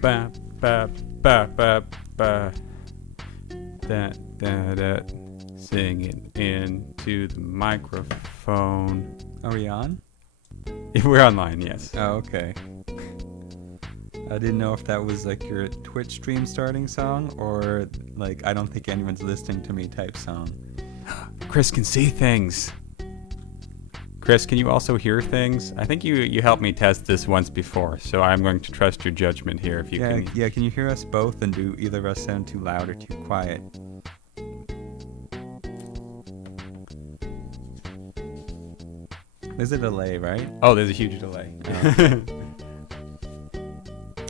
Ba ba ba ba ba. Da da da. Singing into the microphone. Are we on? We're online, yes. Oh, okay. I didn't know if that was like your Twitch stream starting song or like I don't think anyone's listening to me type song. Chris can see things. Chris, can you also hear things? I think you helped me test this once before, so I'm going to trust your judgment here if you can. Yeah, can you hear us both and do either of us sound too loud or too quiet? There's a delay, right? Oh, there's a huge delay.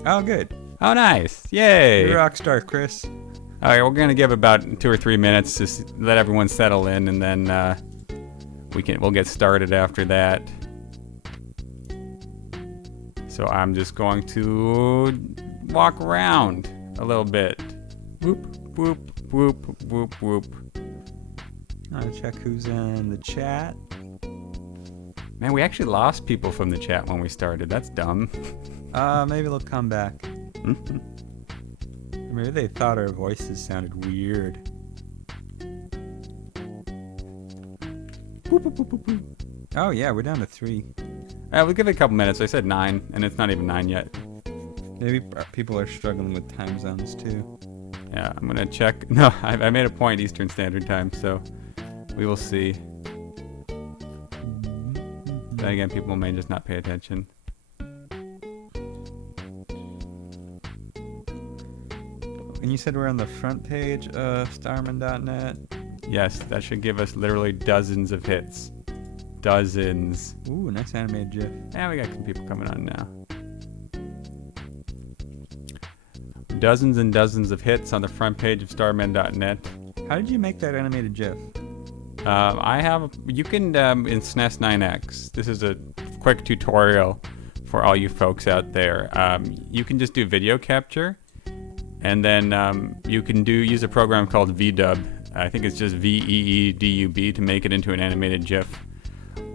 Oh, good. Oh, nice. Yay. You're a rock star, Chris. All right, we're going to give about 2 or 3 minutes to let everyone settle in, and then we'll get started after that. So I'm just going to walk around a little bit. Whoop, whoop, whoop, whoop, whoop. I'll check who's in the chat. Man, we actually lost people from the chat when we started. That's dumb. Maybe they'll come back. Maybe they thought our voices sounded weird. Boop, boop, boop, boop, boop. Oh yeah, we're down to 3. We'll give it a couple minutes. I said 9, and it's not even 9 yet. Maybe people are struggling with time zones too. Yeah, I'm gonna check. No, I made a point Eastern Standard Time, so we will see. Then again, people may just not pay attention. And you said we're on the front page of starman.net? Yes, that should give us literally dozens of hits. Dozens. Ooh, nice animated GIF. Yeah, we got some people coming on now. Dozens and dozens of hits on the front page of starman.net. How did you make that animated GIF? You can in SNES 9X. This is a quick tutorial for all you folks out there. You can just do video capture, and then you can use a program called VDub. I think it's just VEEDUB to make it into an animated GIF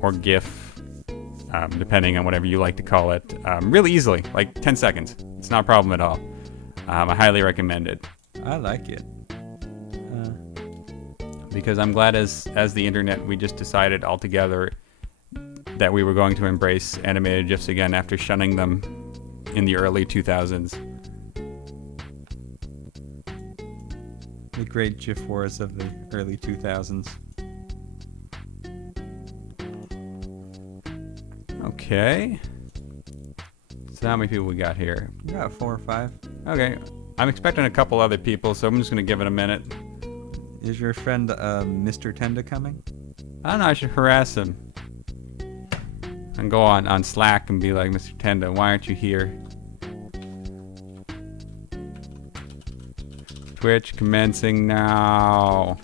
or GIF, depending on whatever you like to call it, really easily, like 10 seconds. It's not a problem at all. I highly recommend it. I like it. Because I'm glad as the internet, we just decided altogether that we were going to embrace animated GIFs again after shunning them in the early 2000s. The great GIF wars of the early 2000s. Okay. So how many people we got here? We got 4 or 5. Okay. I'm expecting a couple other people, so I'm just going to give it a minute. Is your friend Mr. Tenda coming? I don't know, I should harass him. And go on Slack and be like, Mr. Tenda, why aren't you here? Twitch commencing now.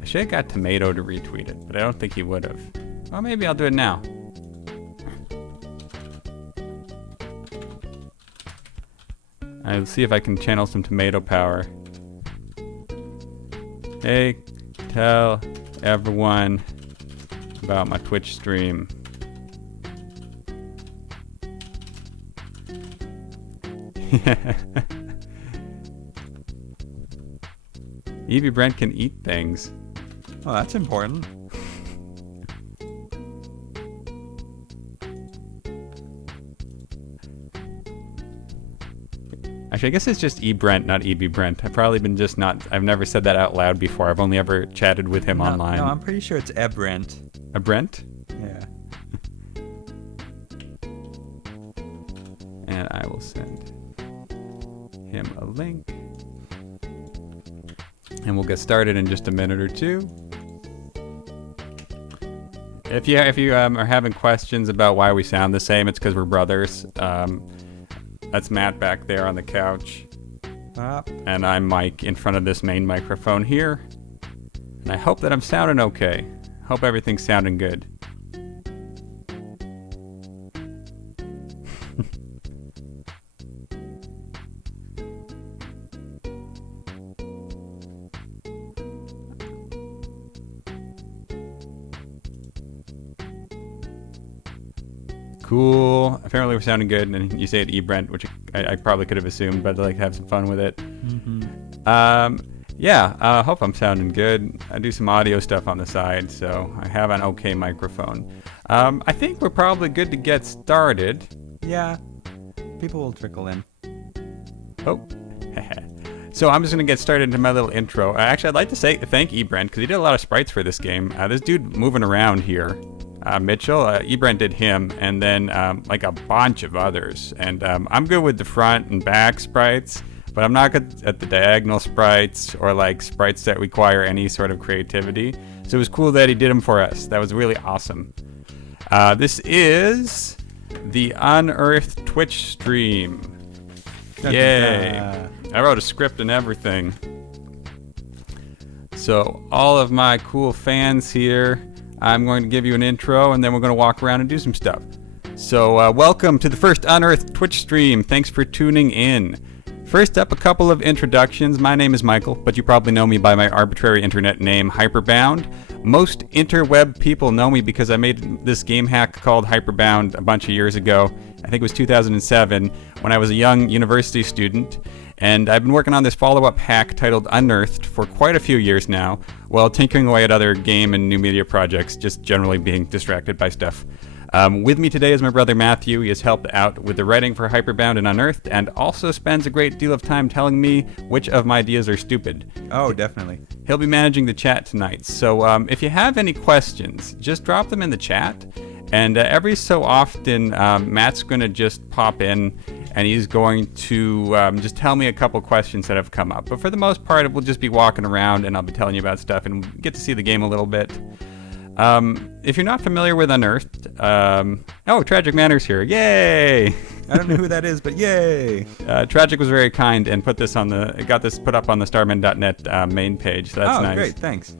I should have got Tomato to retweet it, but I don't think he would have. Well, maybe I'll do it now. I'll see if I can channel some tomato power. Hey, tell everyone about my Twitch stream. Evie Brent can eat things. Well, that's important. Actually, I guess it's just E. Brent, not E.B. Brent. I've never said that out loud before. I've only ever chatted with him online. No, I'm pretty sure it's E. Brent. A Brent? Yeah. And I will send him a link. And we'll get started in just a minute or two. If you are having questions about why we sound the same, it's because we're brothers. That's Matt back there on the couch. Up. And I'm Mike in front of this main microphone here. And I hope that I'm sounding okay. Hope everything's sounding good. Cool. Apparently we're sounding good, and you say it E-Brent, which I probably could have assumed, but I'd like to have some fun with it. I hope I'm sounding good. I do some audio stuff on the side, so I have an okay microphone. I think we're probably good to get started. Yeah. People will trickle in. Oh. So I'm just going to get started into my little intro. Actually, I'd like to say thank E-Brent, because he did a lot of sprites for this game. This dude moving around here. Mitchell, E-Brent did him, and then like a bunch of others. And I'm good with the front and back sprites, but I'm not good at the diagonal sprites or like sprites that require any sort of creativity. So it was cool that he did them for us. That was really awesome. This is the Unearthed Twitch stream. Yay! I wrote a script and everything. So all of my cool fans here, I'm going to give you an intro, and then we're going to walk around and do some stuff. So welcome to the first Unearthed Twitch stream. Thanks for tuning in. First up, a couple of introductions. My name is Michael, but you probably know me by my arbitrary internet name, Hyperbound. Most interweb people know me because I made this game hack called Hyperbound a bunch of years ago. I think it was 2007, when I was a young university student. And I've been working on this follow-up hack titled Unearthed for quite a few years now, while tinkering away at other game and new media projects, just generally being distracted by stuff. With me today is my brother Matthew. He has helped out with the writing for Hyperbound and Unearthed, and also spends a great deal of time telling me which of my ideas are stupid. Oh, definitely. He'll be managing the chat tonight, so if you have any questions, just drop them in the chat. And every so often, Matt's going to just pop in, and he's going to just tell me a couple questions that have come up. But for the most part, we'll just be walking around, and I'll be telling you about stuff, and get to see the game a little bit. If you're not familiar with Unearthed, Tragic Manor's here. Yay! I don't know who that is, but yay! Tragic was very kind and got this put up on the starman.net main page. So that's nice. Oh, great, thanks.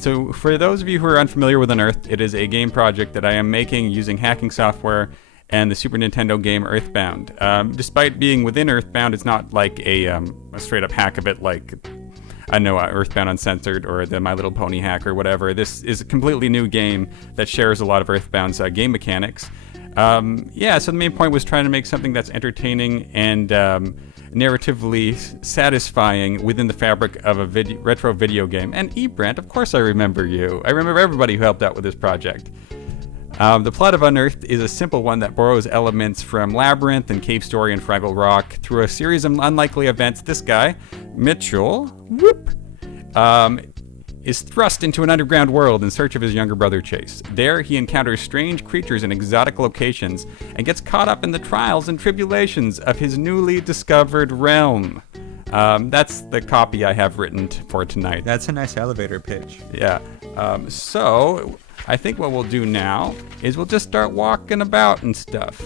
So for those of you who are unfamiliar with Unearthed, it is a game project that I am making using hacking software and the Super Nintendo game EarthBound. Despite being within EarthBound, it's not like a straight-up hack of it like, I know, EarthBound Uncensored or the My Little Pony hack or whatever. This is a completely new game that shares a lot of EarthBound's game mechanics. So the main point was trying to make something that's entertaining and narratively satisfying within the fabric of a retro video game. And E-Brent, of course I remember you. I remember everybody who helped out with this project. The plot of Unearthed is a simple one that borrows elements from Labyrinth and Cave Story and Fraggle Rock through a series of unlikely events. This guy, Mitchell, is thrust into an underground world in search of his younger brother Chase. There, he encounters strange creatures in exotic locations and gets caught up in the trials and tribulations of his newly discovered realm. That's the copy I have written for tonight. That's a nice elevator pitch. Yeah. So I think what we'll do now is we'll just start walking about and stuff.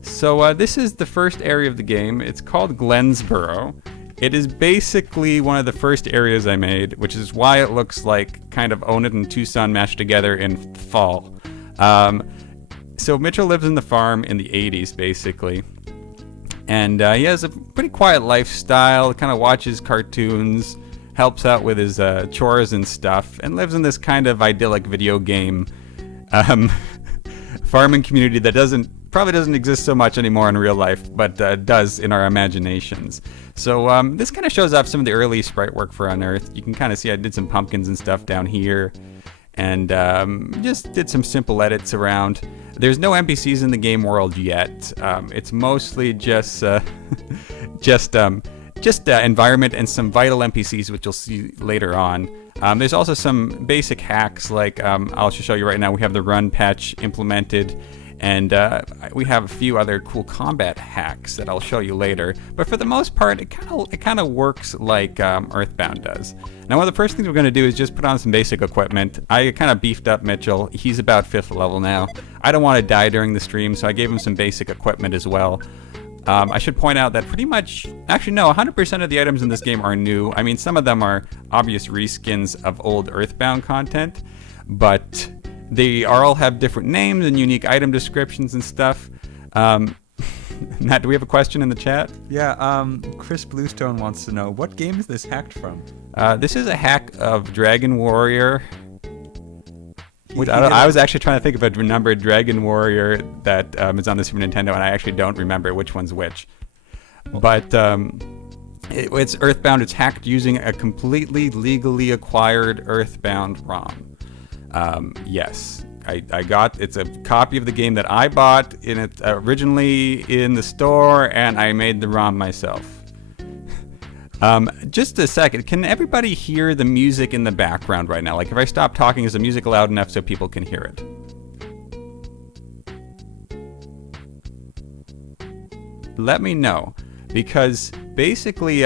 So this is the first area of the game. It's called Glensboro. It is basically one of the first areas I made, which is why it looks like kind of Own It and Tucson mashed together in fall. So Mitchell lives in the farm in the 80s, basically. And he has a pretty quiet lifestyle, kind of watches cartoons, helps out with his chores and stuff, and lives in this kind of idyllic video game farming community that probably doesn't exist so much anymore in real life, but does in our imaginations. So this kind of shows off some of the early sprite work for Unearthed. You can kind of see I did some pumpkins and stuff down here, and just did some simple edits around. There's no NPCs in the game world yet. It's mostly just environment and some vital NPCs, which you'll see later on. There's also some basic hacks, like I'll just show you right now. We have the run patch implemented, and we have a few other cool combat hacks that I'll show you later. But for the most part, it kind of works like EarthBound does. Now, one of the first things we're going to do is just put on some basic equipment. I kind of beefed up Mitchell. He's about 5th level now. I don't want to die during the stream, so I gave him some basic equipment as well. I should point out that pretty much, actually no, 100% of the items in this game are new. I mean, some of them are obvious reskins of old EarthBound content, but they all have different names and unique item descriptions and stuff. Matt, do we have a question in the chat? Yeah, Chris Bluestone wants to know, what game is this hacked from? This is a hack of Dragon Warrior. I was actually trying to think of a numbered Dragon Warrior that is on the Super Nintendo, and I actually don't remember which one's which. But it's EarthBound. It's hacked using a completely legally acquired EarthBound ROM. Yes. It's a copy of the game that I bought originally in the store, and I made the ROM myself. Just a second, can everybody hear the music in the background right now? Like, if I stop talking, is the music loud enough so people can hear it? Let me know, because basically,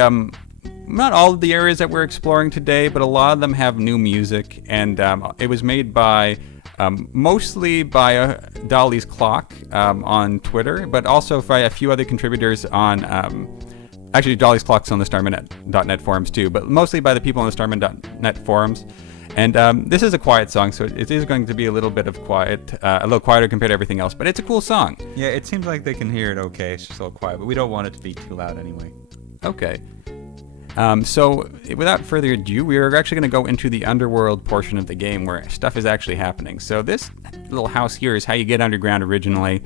not all of the areas that we're exploring today, but a lot of them have new music, and it was made by mostly by Dolly's Clock on Twitter, but also by a few other contributors on, actually Dolly's Clock's on the Starman.net forums too, but mostly by the people on the Starman.net forums. And this is a quiet song, so it is going to be a little bit of quiet, a little quieter compared to everything else, but it's a cool song. Yeah, it seems like they can hear it okay, it's just a little quiet, but we don't want it to be too loud anyway. Okay. So, without further ado, we are actually going to go into the underworld portion of the game where stuff is actually happening. So this little house here is how you get underground originally.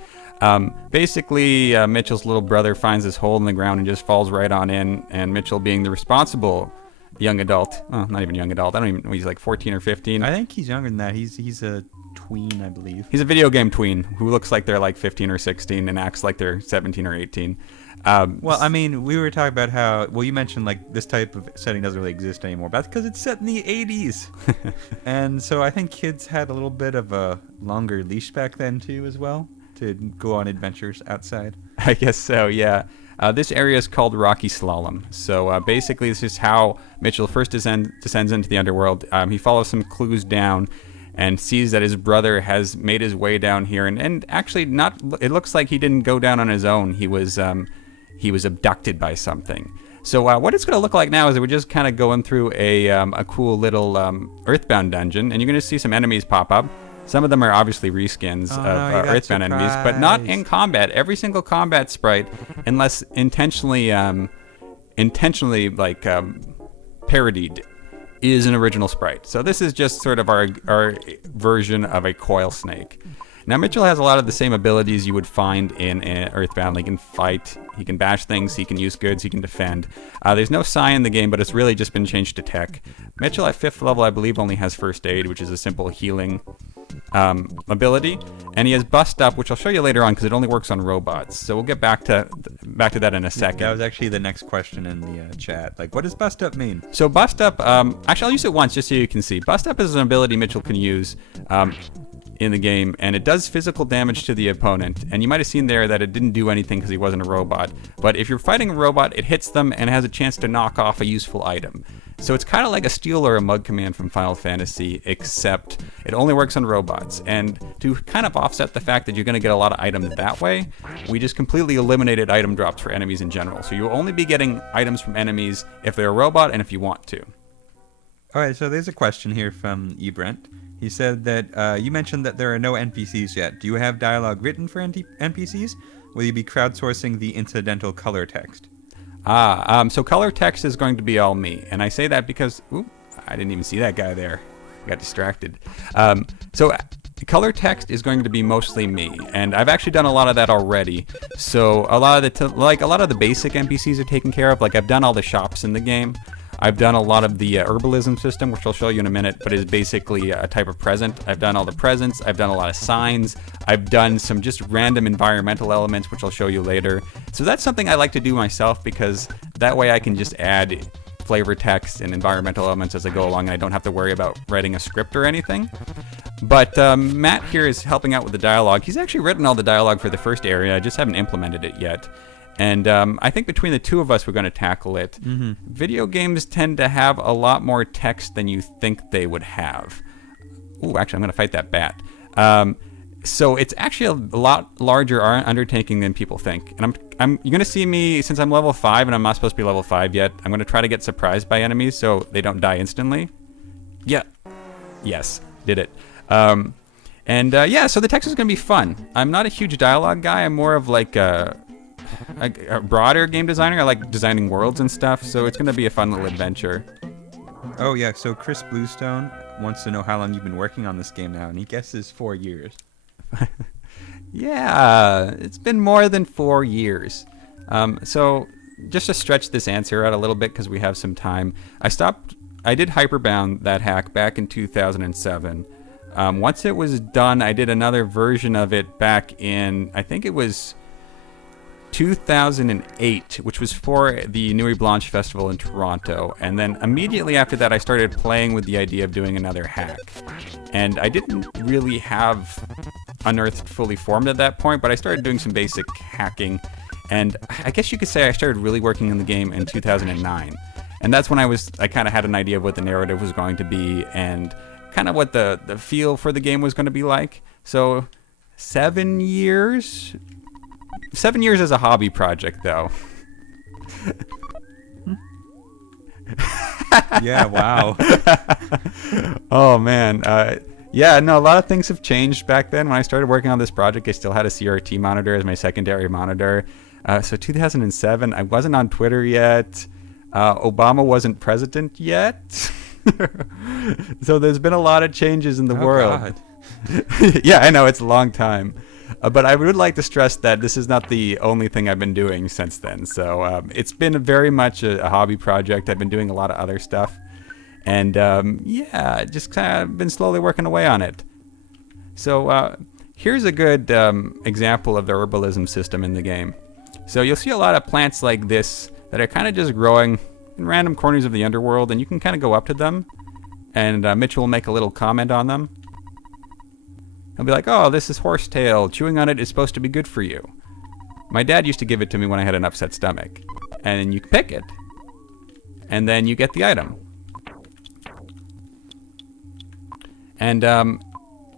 Basically, Mitchell's little brother finds this hole in the ground and just falls right on in, and Mitchell, being the responsible young adult, not even young adult, I don't even know, he's like 14 or 15. I think he's younger than that. He's a tween, I believe. He's a video game tween who looks like they're like 15 or 16 and acts like they're 17 or 18. Well, I mean, we were talking about how, well, you mentioned like this type of setting doesn't really exist anymore. That's because it's set in the 80s. And so I think kids had a little bit of a longer leash back then too as well, to go on adventures outside. I guess so, yeah. This area is called Rocky Slalom. So basically this is how Mitchell first descends into the underworld. He follows some clues down and sees that his brother has made his way down here. And actually, it looks like he didn't go down on his own. He was abducted by something. So what it's going to look like now is that we're just kind of going through a cool little EarthBound dungeon, and you're going to see some enemies pop up. Some of them are obviously reskins of EarthBound enemies, but not in combat. Every single combat sprite, unless intentionally like parodied, is an original sprite. So this is just sort of our version of a coil snake. Now, Mitchell has a lot of the same abilities you would find in EarthBound. He can fight, he can bash things, he can use goods, he can defend. There's no psi in the game, but it's really just been changed to tech. Mitchell at 5th level, I believe, only has first aid, which is a simple healing ability. And he has Bust Up, which I'll show you later on because it only works on robots. So we'll get back to that in a second. That was actually the next question in the chat. Like, what does Bust Up mean? So Bust Up, actually I'll use it once just so you can see. Bust Up is an ability Mitchell can use in the game, and it does physical damage to the opponent. And you might have seen there that it didn't do anything because he wasn't a robot. But if you're fighting a robot, it hits them and has a chance to knock off a useful item. So it's kind of like a steal or a mug command from Final Fantasy, except it only works on robots. And to kind of offset the fact that you're going to get a lot of items that way, we just completely eliminated item drops for enemies in general. So you'll only be getting items from enemies if they're a robot and if you want to. All right, so there's a question here from Brent. He said that you mentioned that there are no NPCs yet. Do you have dialogue written for NPCs? Will you be crowdsourcing the incidental color text? So color text is going to be all me. And I say that because, I didn't even see that guy there. I got distracted. So color text is going to be mostly me. And I've actually done a lot of that already. So a lot of the basic NPCs are taken care of. Like, I've done all the shops in the game. I've done a lot of the Herbalism system, which I'll show you in a minute, but is basically a type of present. I've done all the presents. I've done a lot of signs. I've done some just random environmental elements, which I'll show you later. So that's something I like to do myself because that way I can just add flavor text and environmental elements as I go along, and I don't have to worry about writing a script or anything. But Matt here is helping out with the dialogue. He's actually written all the dialogue for the first area. I just haven't implemented it yet. And I think between the two of us, we're going to tackle it. Mm-hmm. Video games tend to have a lot more text than you think they would have. Ooh, actually, I'm going to fight that bat. So it's actually a lot larger undertaking than people think. And you're gonna see me, since I'm level 5 and I'm not supposed to be level 5 yet. I'm gonna try to get surprised by enemies so they don't die instantly. Yeah. Yes. Did it. Yeah. So the text is gonna be fun. I'm not a huge dialogue guy. I'm more of like a broader game designer. I like designing worlds and stuff. So it's gonna be a fun little adventure. Oh yeah. So Chris Bluestone wants to know how long you've been working on this game now, and he guesses 4 years. Yeah, it's been more than 4 years. So just to stretch this answer out a little bit because we have some time, I did Hyperbound, that hack, back in 2007. Once it was done, I did another version of it back in, I think it was 2008, which was for the Nuit Blanche Festival in Toronto. And then immediately after that, I started playing with the idea of doing another hack. And I didn't really have Unearthed fully formed at that point, but I started doing some basic hacking. And I guess you could say I started really working in the game in 2009. And that's when I kind of had an idea of what the narrative was going to be and kind of what the feel for the game was going to be like. So 7 years? 7 years as a hobby project, though. Yeah, wow. Oh, man. Yeah, no, a lot of things have changed back then. When I started working on this project, I still had a CRT monitor as my secondary monitor. So 2007, I wasn't on Twitter yet. Obama wasn't president yet. So there's been a lot of changes in the world. God. Yeah, I know, it's a long time. But I would like to stress that this is not the only thing I've been doing since then. So it's been very much a hobby project. I've been doing a lot of other stuff. And yeah, just kind of been slowly working away on it. So here's a good example of the herbalism system in the game. So you'll see a lot of plants like this that are kind of just growing in random corners of the underworld, and you can kind of go up to them, and Mitchell will make a little comment on them. He'll be like, oh, this is horsetail. Chewing on it is supposed to be good for you. My dad used to give it to me when I had an upset stomach. And you pick it, and then you get the item. And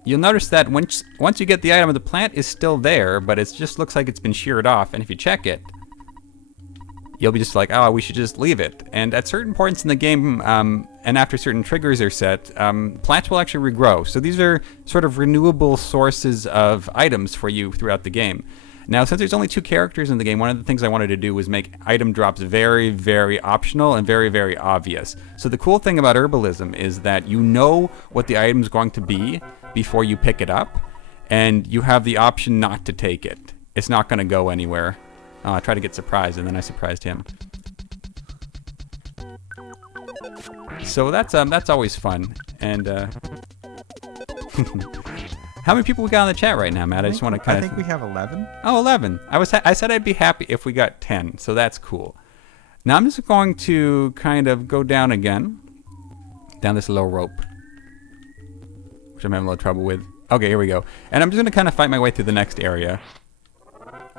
you'll notice that once you get the item, the plant is still there, but it just looks like it's been sheared off. And if you check it, you'll be just like, oh, we should just leave it. And at certain points in the game, and after certain triggers are set, plants will actually regrow. So these are sort of renewable sources of items for you throughout the game. Now, since there's only 2 characters in the game, one of the things I wanted to do was make item drops very, very optional and very, very obvious. So the cool thing about herbalism is that you know what the item's going to be before you pick it up, and you have the option not to take it. It's not going to go anywhere. I tried to get surprised, and then I surprised him. So that's always fun. And how many people we got on the chat right now, Matt? I just want to kind of. I think we have 11. Oh, 11. I said I'd be happy if we got 10, so that's cool. Now I'm just going to kind of go down again, down this low rope, which I'm having a little trouble with. Okay, here we go. And I'm just going to kind of fight my way through the next area.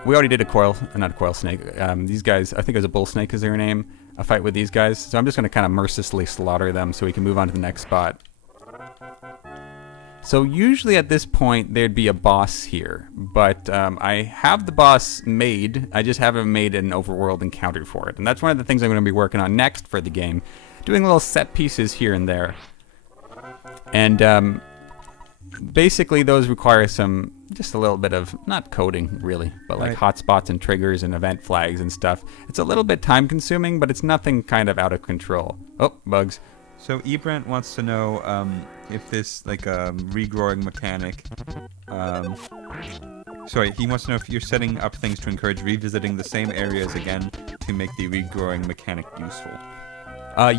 We already did not a coil snake. These guys, I think it was a bull snake is their name. A fight with these guys. So I'm just going to kind of mercilessly slaughter them so we can move on to the next spot. So usually at this point there'd be a boss here, but I have the boss made. I just haven't made an overworld encounter for it, and that's one of the things I'm going to be working on next for the game, doing little set pieces here and there. And basically those require just a little bit of, not coding really, but like hotspots and triggers and event flags and stuff. It's a little bit time consuming, but it's nothing kind of out of control. Oh, bugs. So Ebrant wants to know if this like regrowing mechanic. Sorry, he wants to know if you're setting up things to encourage revisiting the same areas again to make the regrowing mechanic useful.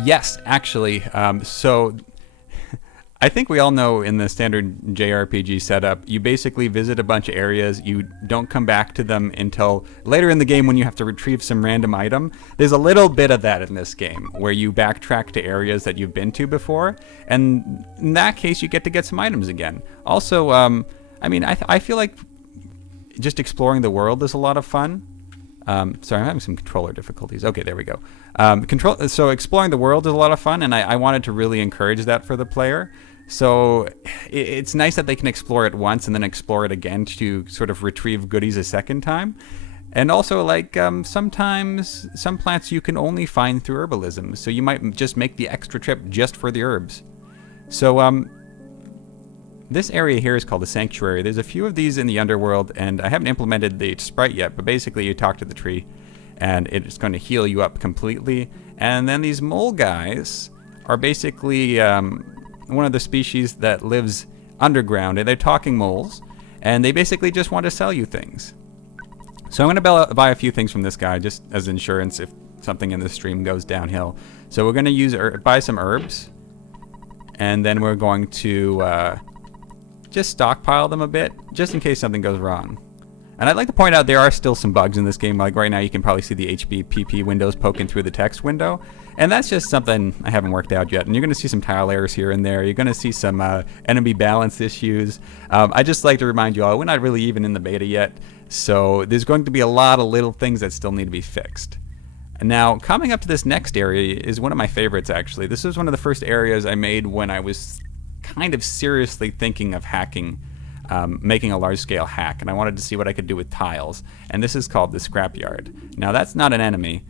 Yes, actually. So I think we all know in the standard JRPG setup, you basically visit a bunch of areas, you don't come back to them until later in the game when you have to retrieve some random item. There's a little bit of that in this game, where you backtrack to areas that you've been to before, and in that case you get some items again. Also, I mean, I feel like just exploring the world is a lot of fun. Sorry, I'm having some controller difficulties. Okay, there we go. So exploring the world is a lot of fun, and I wanted to really encourage that for the player. So it's nice that they can explore it once and then explore it again to sort of retrieve goodies a second time. And also, like, sometimes some plants you can only find through herbalism. So you might just make the extra trip just for the herbs. So this area here is called the Sanctuary. There's a few of these in the underworld, and I haven't implemented the sprite yet, but basically you talk to the tree, and it's going to heal you up completely. And then these mole guys are basically one of the species that lives underground, and they're talking moles, and they basically just want to sell you things. So I'm going to buy a few things from this guy just as insurance if something in the stream goes downhill. So we're going to buy some herbs, and then we're going to just stockpile them a bit just in case something goes wrong. And I'd like to point out there are still some bugs in this game. Like right now you can probably see the HBPP windows poking through the text window. And that's just something I haven't worked out yet. And you're going to see some tile errors here and there. You're going to see some enemy balance issues. I just like to remind you all, we're not really even in the beta yet. So there's going to be a lot of little things that still need to be fixed. And now, coming up to this next area is one of my favorites, actually. This was one of the first areas I made when I was kind of seriously thinking of hacking, making a large-scale hack. And I wanted to see what I could do with tiles. And this is called the Scrapyard. Now, that's not an enemy.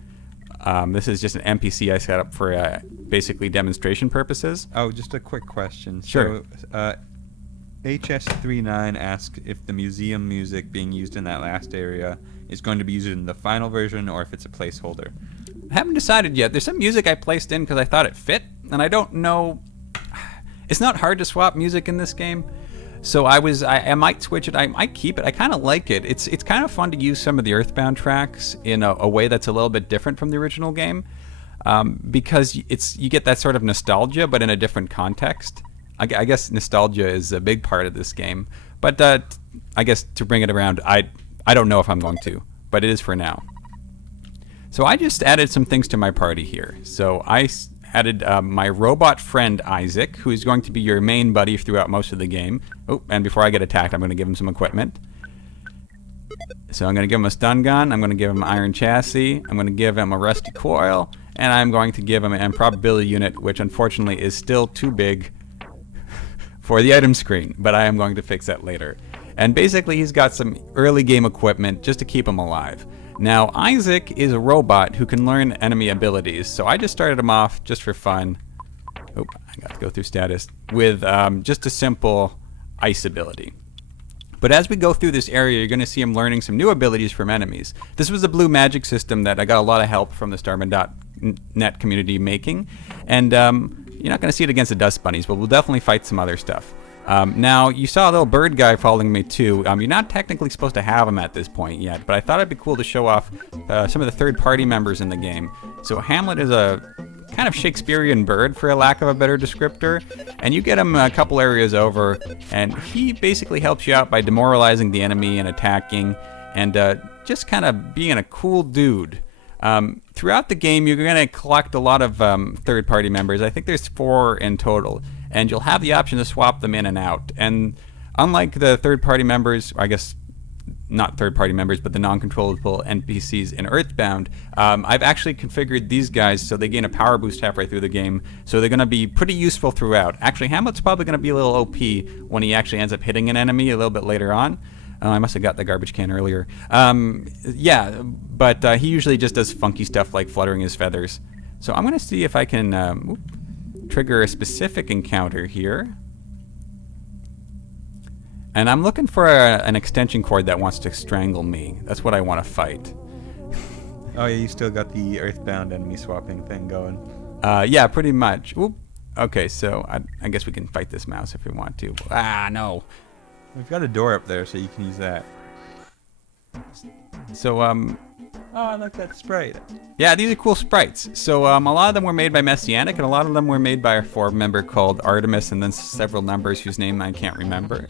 This is just an NPC I set up for basically demonstration purposes. Oh, just a quick question. Sure. So, HS39 asked if the museum music being used in that last area is going to be used in the final version or if it's a placeholder. I haven't decided yet. There's some music I placed in because I thought it fit, and I don't know. It's not hard to swap music in this game, so I might switch it. I might keep it. I kind of like it. It's kind of fun to use some of the EarthBound tracks in a way that's a little bit different from the original game, because you get that sort of nostalgia, but in a different context. I guess nostalgia is a big part of this game, but I guess to bring it around, I don't know if I'm going to, but it is for now. So I just added some things to my party here. So I added my robot friend Isaac, who is going to be your main buddy throughout most of the game. Oh, and before I get attacked, I'm going to give him some equipment. So I'm going to give him a stun gun, I'm going to give him an iron chassis, I'm going to give him a rusty coil, and I'm going to give him an improbability unit, which unfortunately is still too big for the item screen, but I am going to fix that later. And basically he's got some early game equipment just to keep him alive. Now Isaac is a robot who can learn enemy abilities, so I just started him off just for fun. Oh, I got to go through status with just a simple ice ability. But as we go through this area, you're going to see him learning some new abilities from enemies. This was a blue magic system that I got a lot of help from the Starman.net community making, and you're not going to see it against the dust bunnies, but we'll definitely fight some other stuff. Now, you saw a little bird guy following me too. You're not technically supposed to have him at this point yet, but I thought it'd be cool to show off some of the third-party members in the game. So Hamlet is a kind of Shakespearean bird, for a lack of a better descriptor, and you get him a couple areas over, and he basically helps you out by demoralizing the enemy and attacking, and just kind of being a cool dude. Throughout the game, you're going to collect a lot of third-party members. I think there's 4 in total, and you'll have the option to swap them in and out. And unlike the third-party members, or I guess not third-party members, but the non-controllable NPCs in EarthBound, I've actually configured these guys so they gain a power boost halfway through the game, so they're going to be pretty useful throughout. Actually, Hamlet's probably going to be a little OP when he actually ends up hitting an enemy a little bit later on. I must have got the garbage can earlier. Yeah, but he usually just does funky stuff like fluttering his feathers. So I'm going to see if I can trigger a specific encounter here. And I'm looking for an extension cord that wants to strangle me. That's what I want to fight. Oh yeah, you still got the EarthBound enemy swapping thing going. Yeah, pretty much. Oop. Okay, so I guess we can fight this mouse if we want to. Ah, no. We've got a door up there, so you can use that. So, Oh, look, that sprite. yeah, these are cool sprites. So, a lot of them were made by Messianic, and a lot of them were made by a 4-member called Artemis, and then several numbers whose name I can't remember.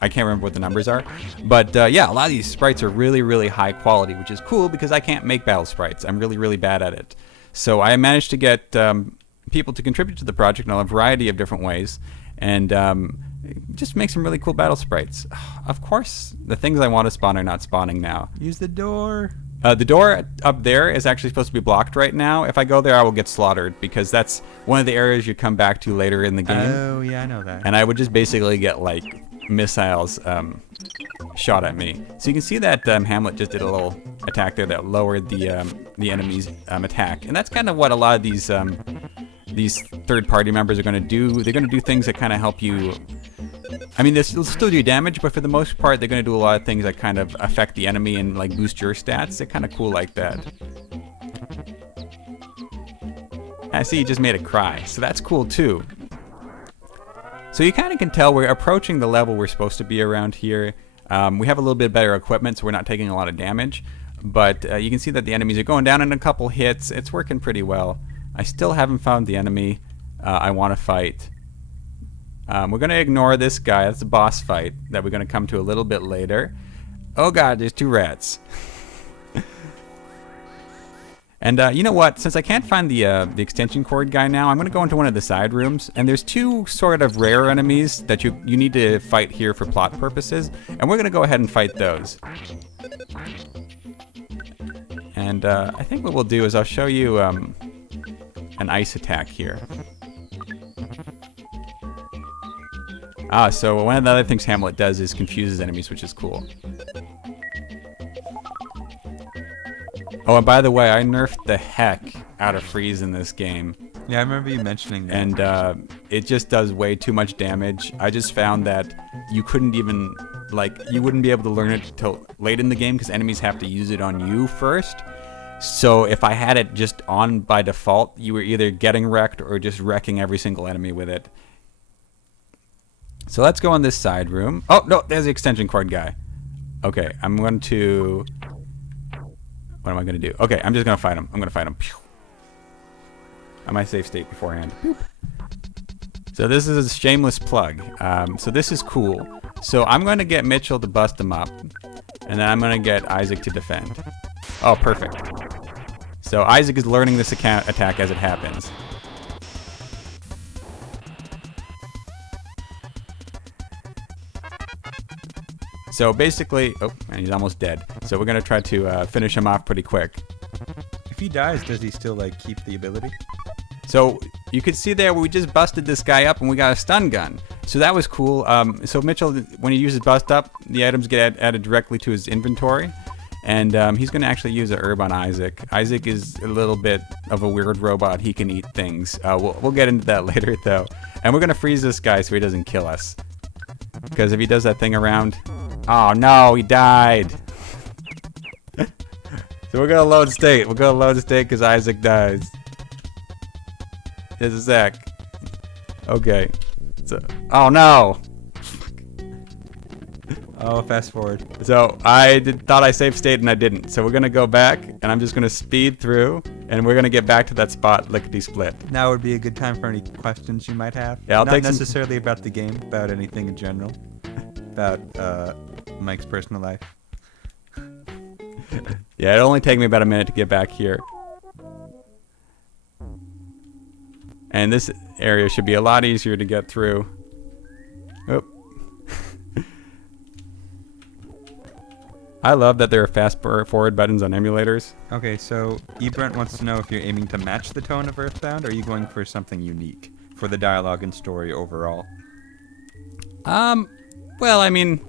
I can't remember what the numbers are. But, yeah, a lot of these sprites are really, really high quality, which is cool because I can't make battle sprites. I'm really, really bad at it. So I managed to get people to contribute to the project in a variety of different ways, and just make some really cool battle sprites. Of course, the things I want to spawn are not spawning now. Use the door. The door up there is actually supposed to be blocked right now. If I go there, I will get slaughtered because that's one of the areas you come back to later in the game. Oh, yeah, I know that. And I would just basically get like missiles shot at me. So you can see that Hamlet just did a little attack there that lowered the enemy's attack, and that's kind of what a lot of these third-party members are going to do. They're going to do things that kind of help you. I mean, they'll still do damage, but for the most part, they're going to do a lot of things that kind of affect the enemy and like boost your stats. They're kind of cool like that. I see you just made it cry, so that's cool too. So you kind of can tell we're approaching the level we're supposed to be around here. We have a little bit better equipment, so we're not taking a lot of damage. But you can see that the enemies are going down in a couple hits. It's working pretty well. I still haven't found the enemy I want to fight. We're going to ignore this guy. That's a boss fight that we're going to come to a little bit later. Oh god, there's 2 rats. And you know what? Since I can't find the extension cord guy now, I'm going to go into one of the side rooms. And there's 2 sort of rare enemies that you need to fight here for plot purposes. And we're going to go ahead and fight those. And I think what we'll do is I'll show you an ice attack here. So one of the other things Hamlet does is confuses enemies, which is cool. Oh, and by the way, I nerfed the heck out of freeze in this game. Yeah, I remember you mentioning that. And it just does way too much damage. I just found that you couldn't even, like, you wouldn't be able to learn it till late in the game because enemies have to use it on you first. So if I had it just on by default, you were either getting wrecked or just wrecking every single enemy with it. So let's go in this side room. Oh, no, there's the extension cord guy. Okay, I'm going to... What am I going to do? Okay, I'm just going to fight him. I'm going to fight him. Pew. On my safe state beforehand. Boop. So this is a shameless plug. So this is cool. So I'm going to get Mitchell to bust him up. And then I'm going to get Isaac to defend. Oh, perfect. So Isaac is learning this attack as it happens. So basically, oh, and he's almost dead. So we're gonna try to finish him off pretty quick. If he dies, does he still like keep the ability? So you could see there we just busted this guy up and we got a stun gun. So that was cool. So Mitchell, when he uses bust up, the items get added directly to his inventory. And he's gonna actually use a herb on Isaac. Isaac is a little bit of a weird robot. He can eat things. We'll get into that later though. And we're gonna freeze this guy so he doesn't kill us. Because if he does that thing around... Oh no, he died. So we're gonna load state. We're gonna load state because Isaac dies. Here's a sec. Okay. So, oh no. Oh, fast forward. So I thought I saved state and I didn't. So we're gonna go back and I'm just gonna speed through and we're gonna get back to that spot lickety split. Now would be a good time for any questions you might have. Yeah, I'll Not take necessarily about the game, about anything in general. About Mike's personal life. Yeah, it'll only take me about a minute to get back here. And this area should be a lot easier to get through. Oh. I love that there are fast forward buttons on emulators. Okay, so eBrent wants to know if you're aiming to match the tone of EarthBound, or are you going for something unique for the dialogue and story overall? Well, I mean,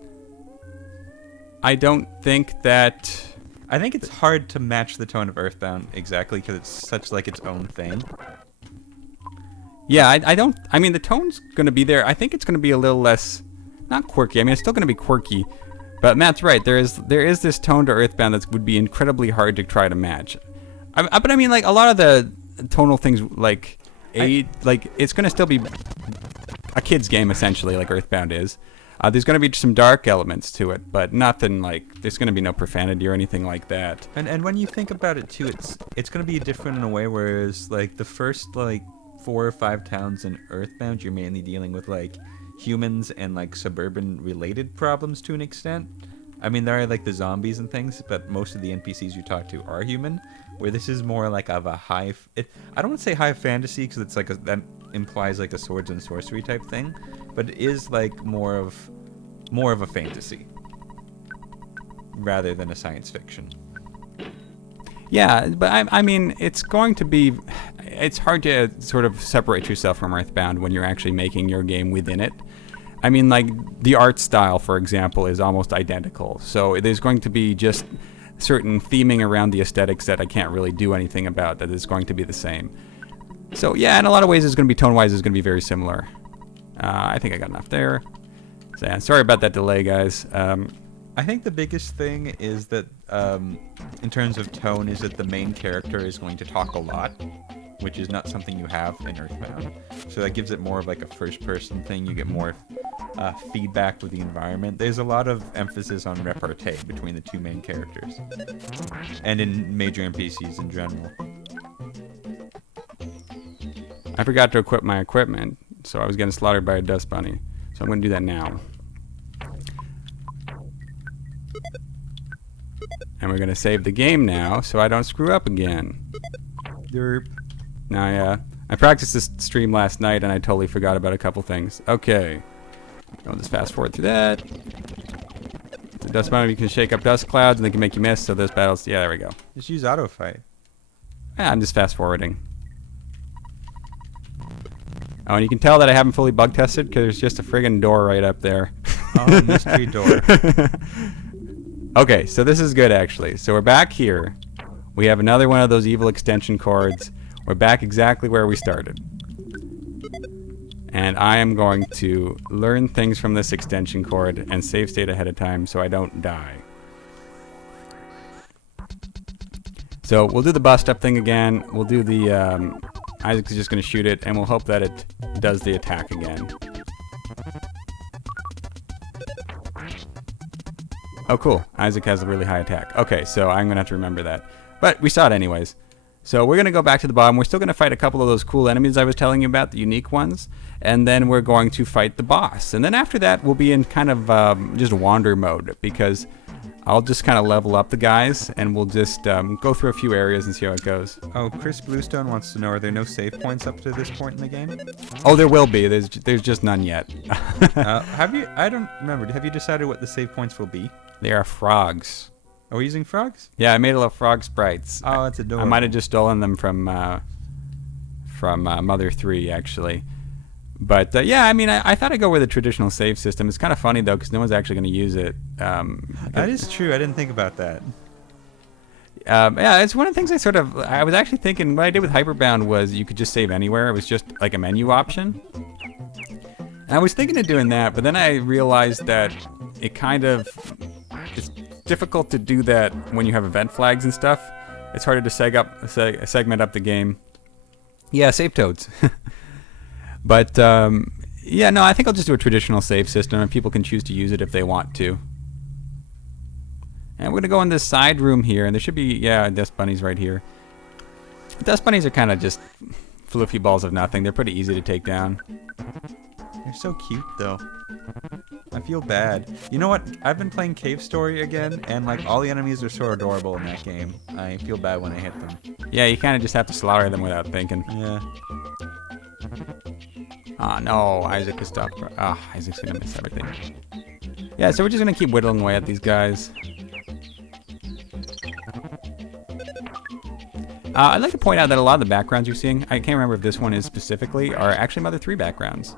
I don't think that... I think it's hard to match the tone of EarthBound exactly because it's such like its own thing. Yeah, I don't... I mean, the tone's going to be there. I think it's going to be a little less... Not quirky. I mean, it's still going to be quirky. But Matt's right. There is this tone to EarthBound that would be incredibly hard to try to match. But I mean, like, a lot of the tonal things, like, it's going to still be a kid's game, essentially, like EarthBound is. There's going to be some dark elements to it, but nothing like... There's going to be no profanity or anything like that. And when you think about it, too, it's going to be different in a way, whereas, like, the first, like, 4 or 5 towns in EarthBound, you're mainly dealing with, like, humans and, like, suburban-related problems to an extent. I mean, there are, like, the zombies and things, but most of the NPCs you talk to are human, where this is more, like, of a high... I don't want to say high fantasy, because it's, like, that implies, like, a swords and sorcery type thing, but it is, like, more of a fantasy rather than a science fiction. Yeah, but I mean, it's going to be. It's hard to sort of separate yourself from Earthbound when you're actually making your game within it. I mean, like, the art style, for example, is almost identical. So there's going to be just certain theming around the aesthetics that I can't really do anything about that is going to be the same. So, yeah, in a lot of ways, it's going to be tone-wise, it's going to be very similar. I think I got enough there. So, yeah, sorry about that delay, guys. I think the biggest thing is that, in terms of tone, is that the main character is going to talk a lot, which is not something you have in Earthbound. So that gives it more of like a first-person thing. You get more feedback with the environment. There's a lot of emphasis on repartee between the two main characters, and in major NPCs in general. I forgot to equip my equipment, so I was getting slaughtered by a dust bunny. So I'm going to do that now. And we're going to save the game now, so I don't screw up again. Derp. Now, yeah, I practiced this stream last night, and I totally forgot about a couple things. Okay. I'll just fast forward through that. The dust bunny can shake up dust clouds, and they can make you miss, so those battles... Yeah, there we go. Just use auto fight. Yeah, I'm just fast forwarding. Oh, and you can tell that I haven't fully bug tested because there's just a friggin' door right up there. Oh, mystery door. Okay, so this is good actually. So we're back here. We have another one of those evil extension cords. We're back exactly where we started. And I am going to learn things from this extension cord and save state ahead of time so I don't die. So we'll do the bust up thing again. We'll do the... Isaac's just going to shoot it, and we'll hope that it does the attack again. Oh, cool. Isaac has a really high attack. Okay, so I'm going to have to remember that. But we saw it anyways. So we're going to go back to the bottom. We're still going to fight a couple of those cool enemies I was telling you about, the unique ones. And then we're going to fight the boss. And then after that, we'll be in kind of just wander mode, because I'll just kind of level up the guys, and we'll just go through a few areas and see how it goes. Oh, Chris Bluestone wants to know, are there no save points up to this point in the game? Oh, there will be. There's just none yet. Have you? I don't remember. Have you decided what the save points will be? They are frogs. Are we using frogs? Yeah, I made a little frog sprites. Oh, that's adorable. I might have just stolen them from Mother 3, actually. But, yeah, I mean, I thought I'd go with a traditional save system. It's kind of funny, though, because no one's actually going to use it. That is true. I didn't think about that. Yeah, it's one of the things I was actually thinking, what I did with Hyperbound was you could just save anywhere. It was just like a menu option. And I was thinking of doing that, but then I realized that it kind of... It's difficult to do that when you have event flags and stuff. It's harder to segment up the game. Yeah, save toads. But, yeah, no, I think I'll just do a traditional save system, and people can choose to use it if they want to. And we're going to go in this side room here, and there should be, yeah, dust bunnies right here. Dust bunnies are kind of just floofy balls of nothing. They're pretty easy to take down. They're so cute, though. I feel bad. You know what? I've been playing Cave Story again, and, like, all the enemies are so adorable in that game. I feel bad when I hit them. Yeah, you kind of just have to slaughter them without thinking. Yeah. Oh, no, Isaac is stuck. Oh, Isaac's going to miss everything. Yeah, so we're just going to keep whittling away at these guys. I'd like to point out that a lot of the backgrounds you're seeing, I can't remember if this one is specifically, are actually Mother 3 backgrounds.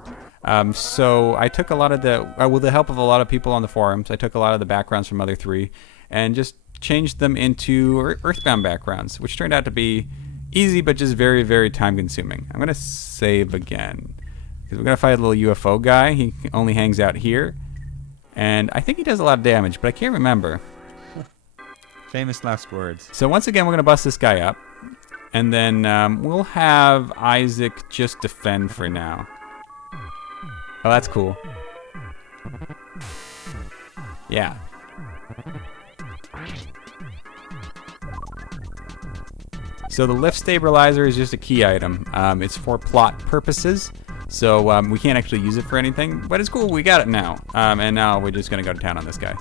So I took a lot of the, with the help of a lot of people on the forums, I took a lot of the backgrounds from Mother 3 and just changed them into Earthbound backgrounds, which turned out to be easy but just very, very time consuming. I'm going to save again, because we're going to fight a little UFO guy. He only hangs out here, and I think he does a lot of damage, but I can't remember. Famous last words. So once again, we're going to bust this guy up, and then we'll have Isaac just defend for now. Oh, that's cool. Yeah. So the lift stabilizer is just a key item. It's for plot purposes, so we can't actually use it for anything, but it's cool. We got it now, and now we're just going to go to town on this guy.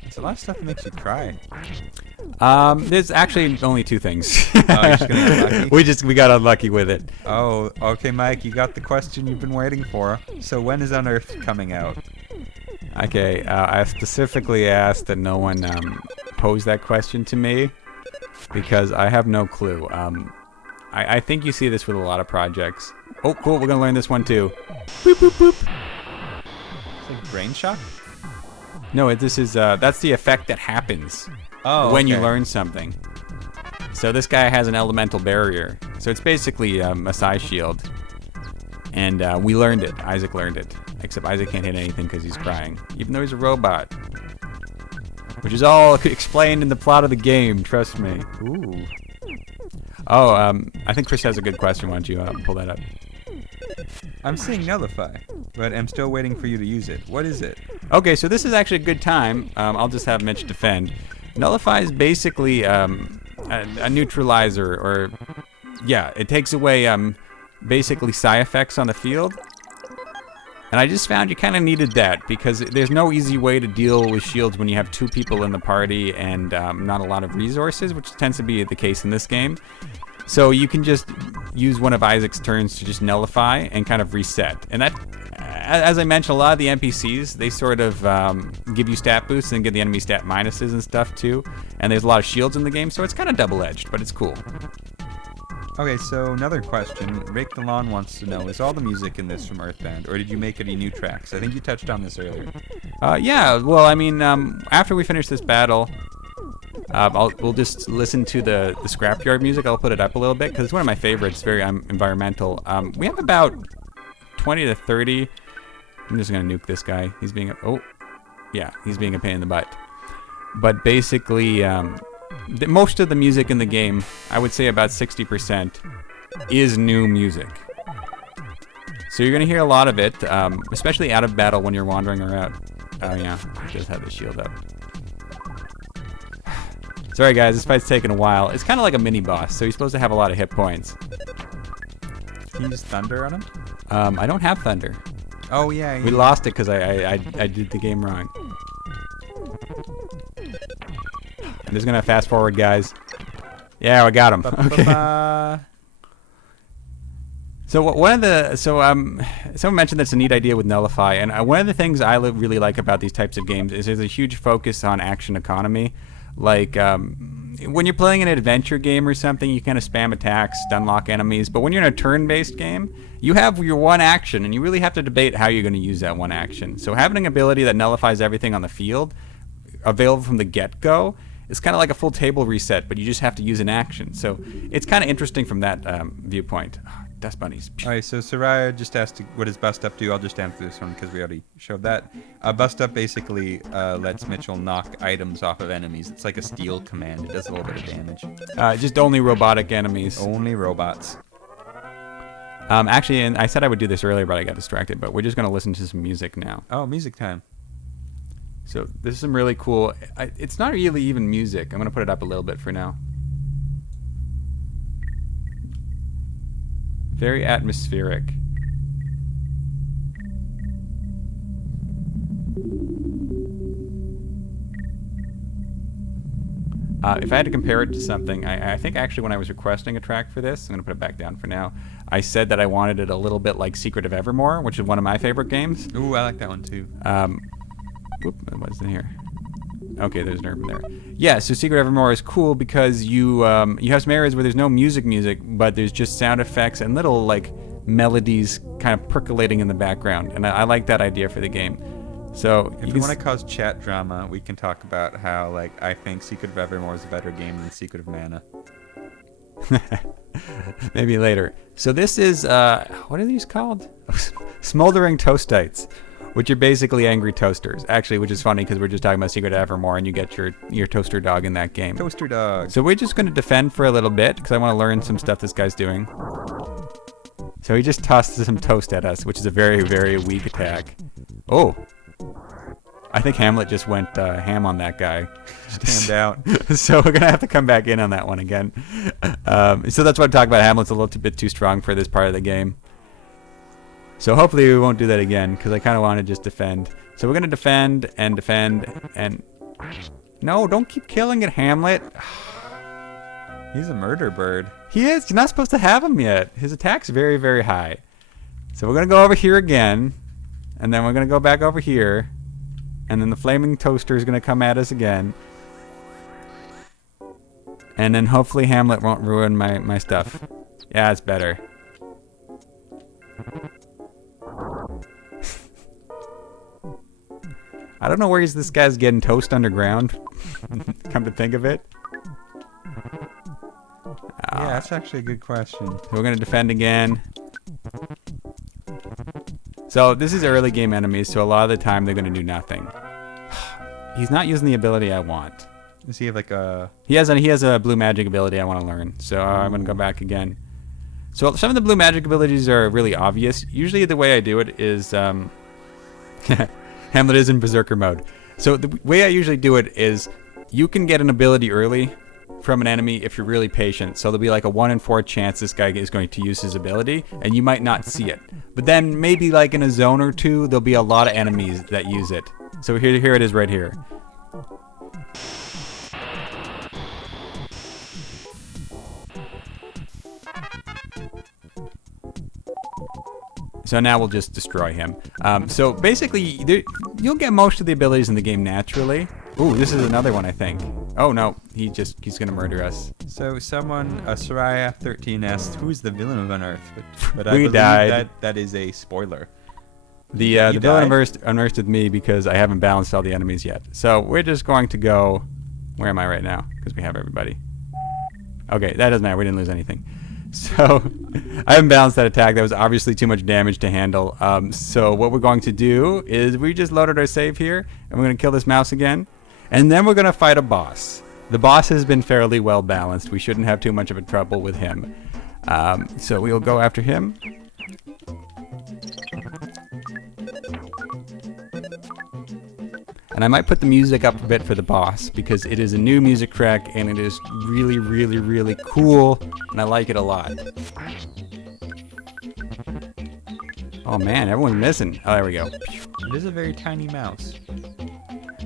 There's a lot of stuff that makes you cry. There's actually only two things. Oh, you're just gonna get lucky? we got unlucky with it. Oh, okay, Mike, you got the question you've been waiting for. So when is Unearthed coming out? Okay, I specifically asked that no one pose that question to me because I have no clue. I think you see this with a lot of projects. Oh, cool, we're gonna learn this one too. Boop, boop, boop. It's like brain shock? No, this is, that's the effect that happens when you learn something. So this guy has an elemental barrier. So it's basically a psi shield. And we learned it. Isaac learned it. Except Isaac can't hit anything because he's crying. Even though he's a robot. Which is all explained in the plot of the game, trust me. Ooh. Oh, I think Chris has a good question. Why don't you pull that up? I'm seeing nullify, but I'm still waiting for you to use it. What is it? Okay, so this is actually a good time. I'll just have Mitch defend. Nullify is basically a neutralizer, or yeah, it takes away basically psi effects on the field. And I just found you kind of needed that because there's no easy way to deal with shields when you have 2 people in the party and not a lot of resources, which tends to be the case in this game. So you can just use one of Isaac's turns to just nullify and kind of reset. And that, as I mentioned, a lot of the NPCs, they sort of give you stat boosts and give the enemy stat minuses and stuff too. And there's a lot of shields in the game, so it's kind of double-edged, but it's cool. Okay, so another question. Rake the Lawn wants to know, is all the music in this from EarthBound, or did you make any new tracks? I think you touched on this earlier. Yeah, well, I mean, after we finish this battle, we'll just listen to the Scrapyard music. I'll put it up a little bit because it's one of my favorites. Very environmental. We have about 20 to 30. I'm just gonna nuke this guy. He's being he's being a pain in the butt. But basically, most of the music in the game, I would say about 60%, is new music. So you're gonna hear a lot of it, especially out of battle when you're wandering around. Oh yeah, just had the shield up. Sorry guys, this fight's taking a while. It's kind of like a mini boss, so he's supposed to have a lot of hit points. Can you use thunder on him? I don't have thunder. Oh yeah. We lost it because I did the game wrong. I'm just gonna fast forward, guys. Yeah, we got him. Okay. Someone mentioned that's a neat idea with Nullify, and one of the things I really like about these types of games is there's a huge focus on action economy. Like, when you're playing an adventure game or something, you kind of spam attacks, stunlock enemies, but when you're in a turn-based game, you have your one action, and you really have to debate how you're going to use that one action. So having an ability that nullifies everything on the field, available from the get-go, is kind of like a full table reset, but you just have to use an action. So it's kind of interesting from that viewpoint. Dust bunnies. Alright, so Soraya just asked, what does Bust Up do? I'll just answer this one because we already showed that. Bust Up basically lets Mitchell knock items off of enemies. It's like a steal command. It does a little bit of damage. Just only robotic enemies. Only robots. Actually, and I said I would do this earlier, but I got distracted. But we're just going to listen to some music now. Oh, music time. So this is some really cool... it's not really even music. I'm going to put it up a little bit for now. Very atmospheric. If I had to compare it to something, I think actually when I was requesting a track for this, I'm going to put it back down for now, I said that I wanted it a little bit like Secret of Evermore, which is one of my favorite games. Ooh, I like that one too. What's in here? Okay, there's an herb in there. Yeah, so Secret Evermore is cool because you have some areas where there's no music, but there's just sound effects and little like melodies kind of percolating in the background, and I like that idea for the game. So if you want to cause chat drama, we can talk about how like I think Secret of Evermore is a better game than Secret of Mana. Maybe later. So this is what are these called? Smoldering Toastites, which are basically angry toasters. Actually, which is funny because we're just talking about Secret of Evermore, and you get your toaster dog in that game. Toaster dog. So we're just going to defend for a little bit because I want to learn some stuff this guy's doing. So he just tossed some toast at us, which is a very, very weak attack. Oh. I think Hamlet just went ham on that guy. Just hammed out. So we're going to have to come back in on that one again. So that's what I'm talking about. Hamlet's a little bit too strong for this part of the game. So hopefully we won't do that again, because I kind of want to just defend. So we're going to defend and... No, don't keep killing it, Hamlet. He's a murder bird. He is. You're not supposed to have him yet. His attack's very, very high. So we're going to go over here again. And then we're going to go back over here. And then the flaming toaster is going to come at us again. And then hopefully Hamlet won't ruin my stuff. Yeah, it's better. I don't know where this guy's getting toast underground. Come to think of it. Yeah, that's actually a good question. So we're going to defend again. So this is early game enemies, so a lot of the time they're going to do nothing. He's not using the ability I want. Does he have like a... He has a blue magic ability I want to learn, so I'm going to go back again. So some of the blue magic abilities are really obvious. Usually the way I do it is... Hamlet is in Berserker mode. So the way I usually do it is you can get an ability early from an enemy if you're really patient. So there'll be like a 1 in 4 chance this guy is going to use his ability, and you might not see it. But then maybe like in a zone or two, there'll be a lot of enemies that use it. So here it is right here. So now we'll just destroy him. So basically, you'll get most of the abilities in the game naturally. Ooh, this is another one, I think. Oh no, he's gonna murder us. So someone, Soraya 13 asked, who's the villain of Unearthed? But I We believe died. that is a spoiler. The villain unearthed with me because I haven't balanced all the enemies yet. So we're just going to go... Where am I right now? Because we have everybody. Okay, that doesn't matter. We didn't lose anything. So I haven't balanced that attack. That was obviously too much damage to handle. So what we're going to do is we just loaded our save here, and we're going to kill this mouse again. And then we're going to fight a boss. The boss has been fairly well balanced. We shouldn't have too much of a trouble with him. So we'll go after him. And I might put the music up a bit for the boss because it is a new music track and it is really, really, really cool, and I like it a lot. Oh man, everyone's missing. Oh, there we go. It is a very tiny mouse.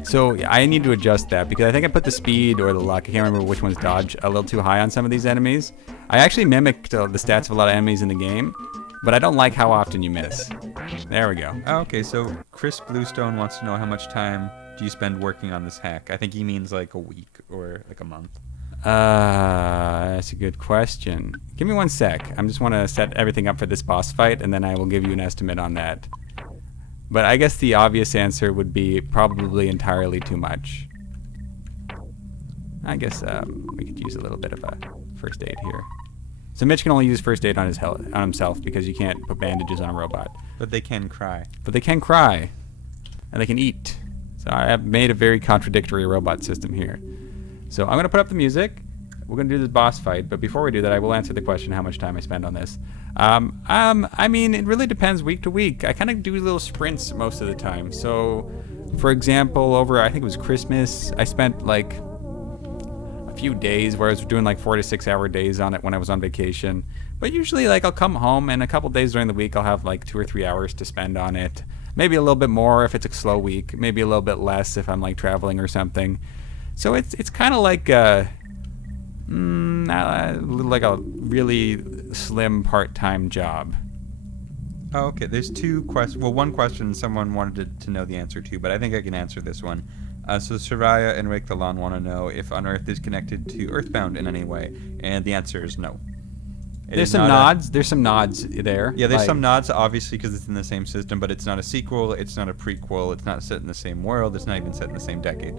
So yeah, I need to adjust that because I think I put the speed or the luck, I can't remember which one's dodge, a little too high on some of these enemies. I actually mimicked the stats of a lot of enemies in the game, but I don't like how often you miss. There we go. Oh, okay, so Chris Bluestone wants to know how much time do you spend working on this hack? I think he means like a week or like a month. That's a good question. Give me 1 sec. I just want to set everything up for this boss fight, and then I will give you an estimate on that. But I guess the obvious answer would be probably entirely too much. I guess we could use a little bit of a first aid here. So Mitch can only use first aid on himself because you can't put bandages on a robot. But they can cry. But they can cry, and they can eat. So I have made a very contradictory robot system here. So I'm going to put up the music. We're going to do this boss fight, but before we do that, I will answer the question how much time I spend on this. I mean, it really depends week to week. I kind of do little sprints most of the time. So, for example, over, I think it was Christmas, I spent like a few days where I was doing like 4 to 6 hour days on it when I was on vacation. But usually, like, I'll come home and a couple days during the week, I'll have like 2 or 3 hours to spend on it. Maybe a little bit more if it's a slow week. Maybe a little bit less if I'm like traveling or something. So it's kind of like a really slim part-time job. Oh, okay. There's 2 questions. Well, one question someone wanted to know the answer to, but I think I can answer this one. So Soraya and Rake the Lawn want to know if Unearthed is connected to EarthBound in any way, and the answer is no. There's some nods. There's some nods there. Yeah, there's some nods, obviously, because it's in the same system, but it's not a sequel, it's not a prequel, it's not set in the same world, it's not even set in the same decade.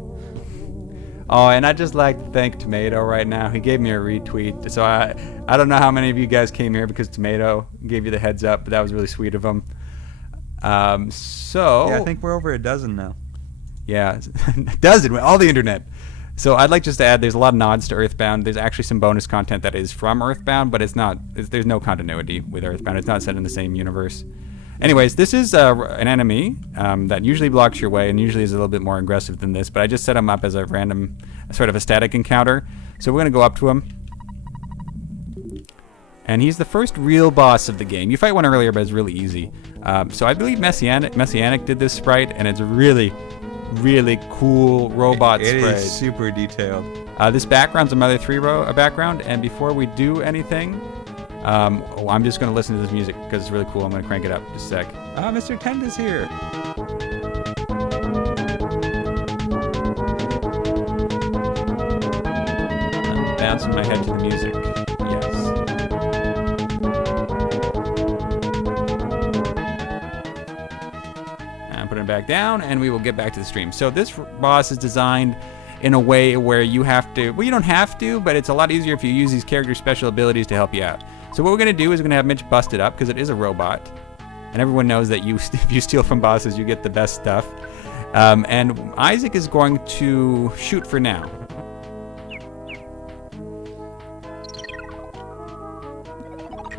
Oh, and I'd just like to thank Tomato right now. He gave me a retweet. So I don't know how many of you guys came here because Tomato gave you the heads up, but that was really sweet of him. Yeah, I think we're over a dozen now. Yeah, a dozen, all the internet. So I'd like just to add, there's a lot of nods to EarthBound. There's actually some bonus content that is from EarthBound, but there's no continuity with EarthBound. It's not set in the same universe. Anyways, this is an enemy that usually blocks your way and usually is a little bit more aggressive than this, but I just set him up as a random, sort of a static encounter. So we're going to go up to him. And he's the first real boss of the game. You fight one earlier, but it's really easy. So I believe Messianic did this sprite, and it's really, really cool robot sprite. It is super detailed. This background's a Mother 3 background, and before we do anything, I'm just going to listen to this music because it's really cool. I'm going to crank it up just a sec. Ah, Mr. Tent is here. bouncing my head to the music. Yes. And put it back down, and we will get back to the stream. So this boss is designed in a way where you have to, well, you don't have to, but it's a lot easier if you use these characters' special abilities to help you out. So what we're going to do is we're going to have Mitch bust it up, because it is a robot. And everyone knows that if you steal from bosses, you get the best stuff. And Isaac is going to shoot for now.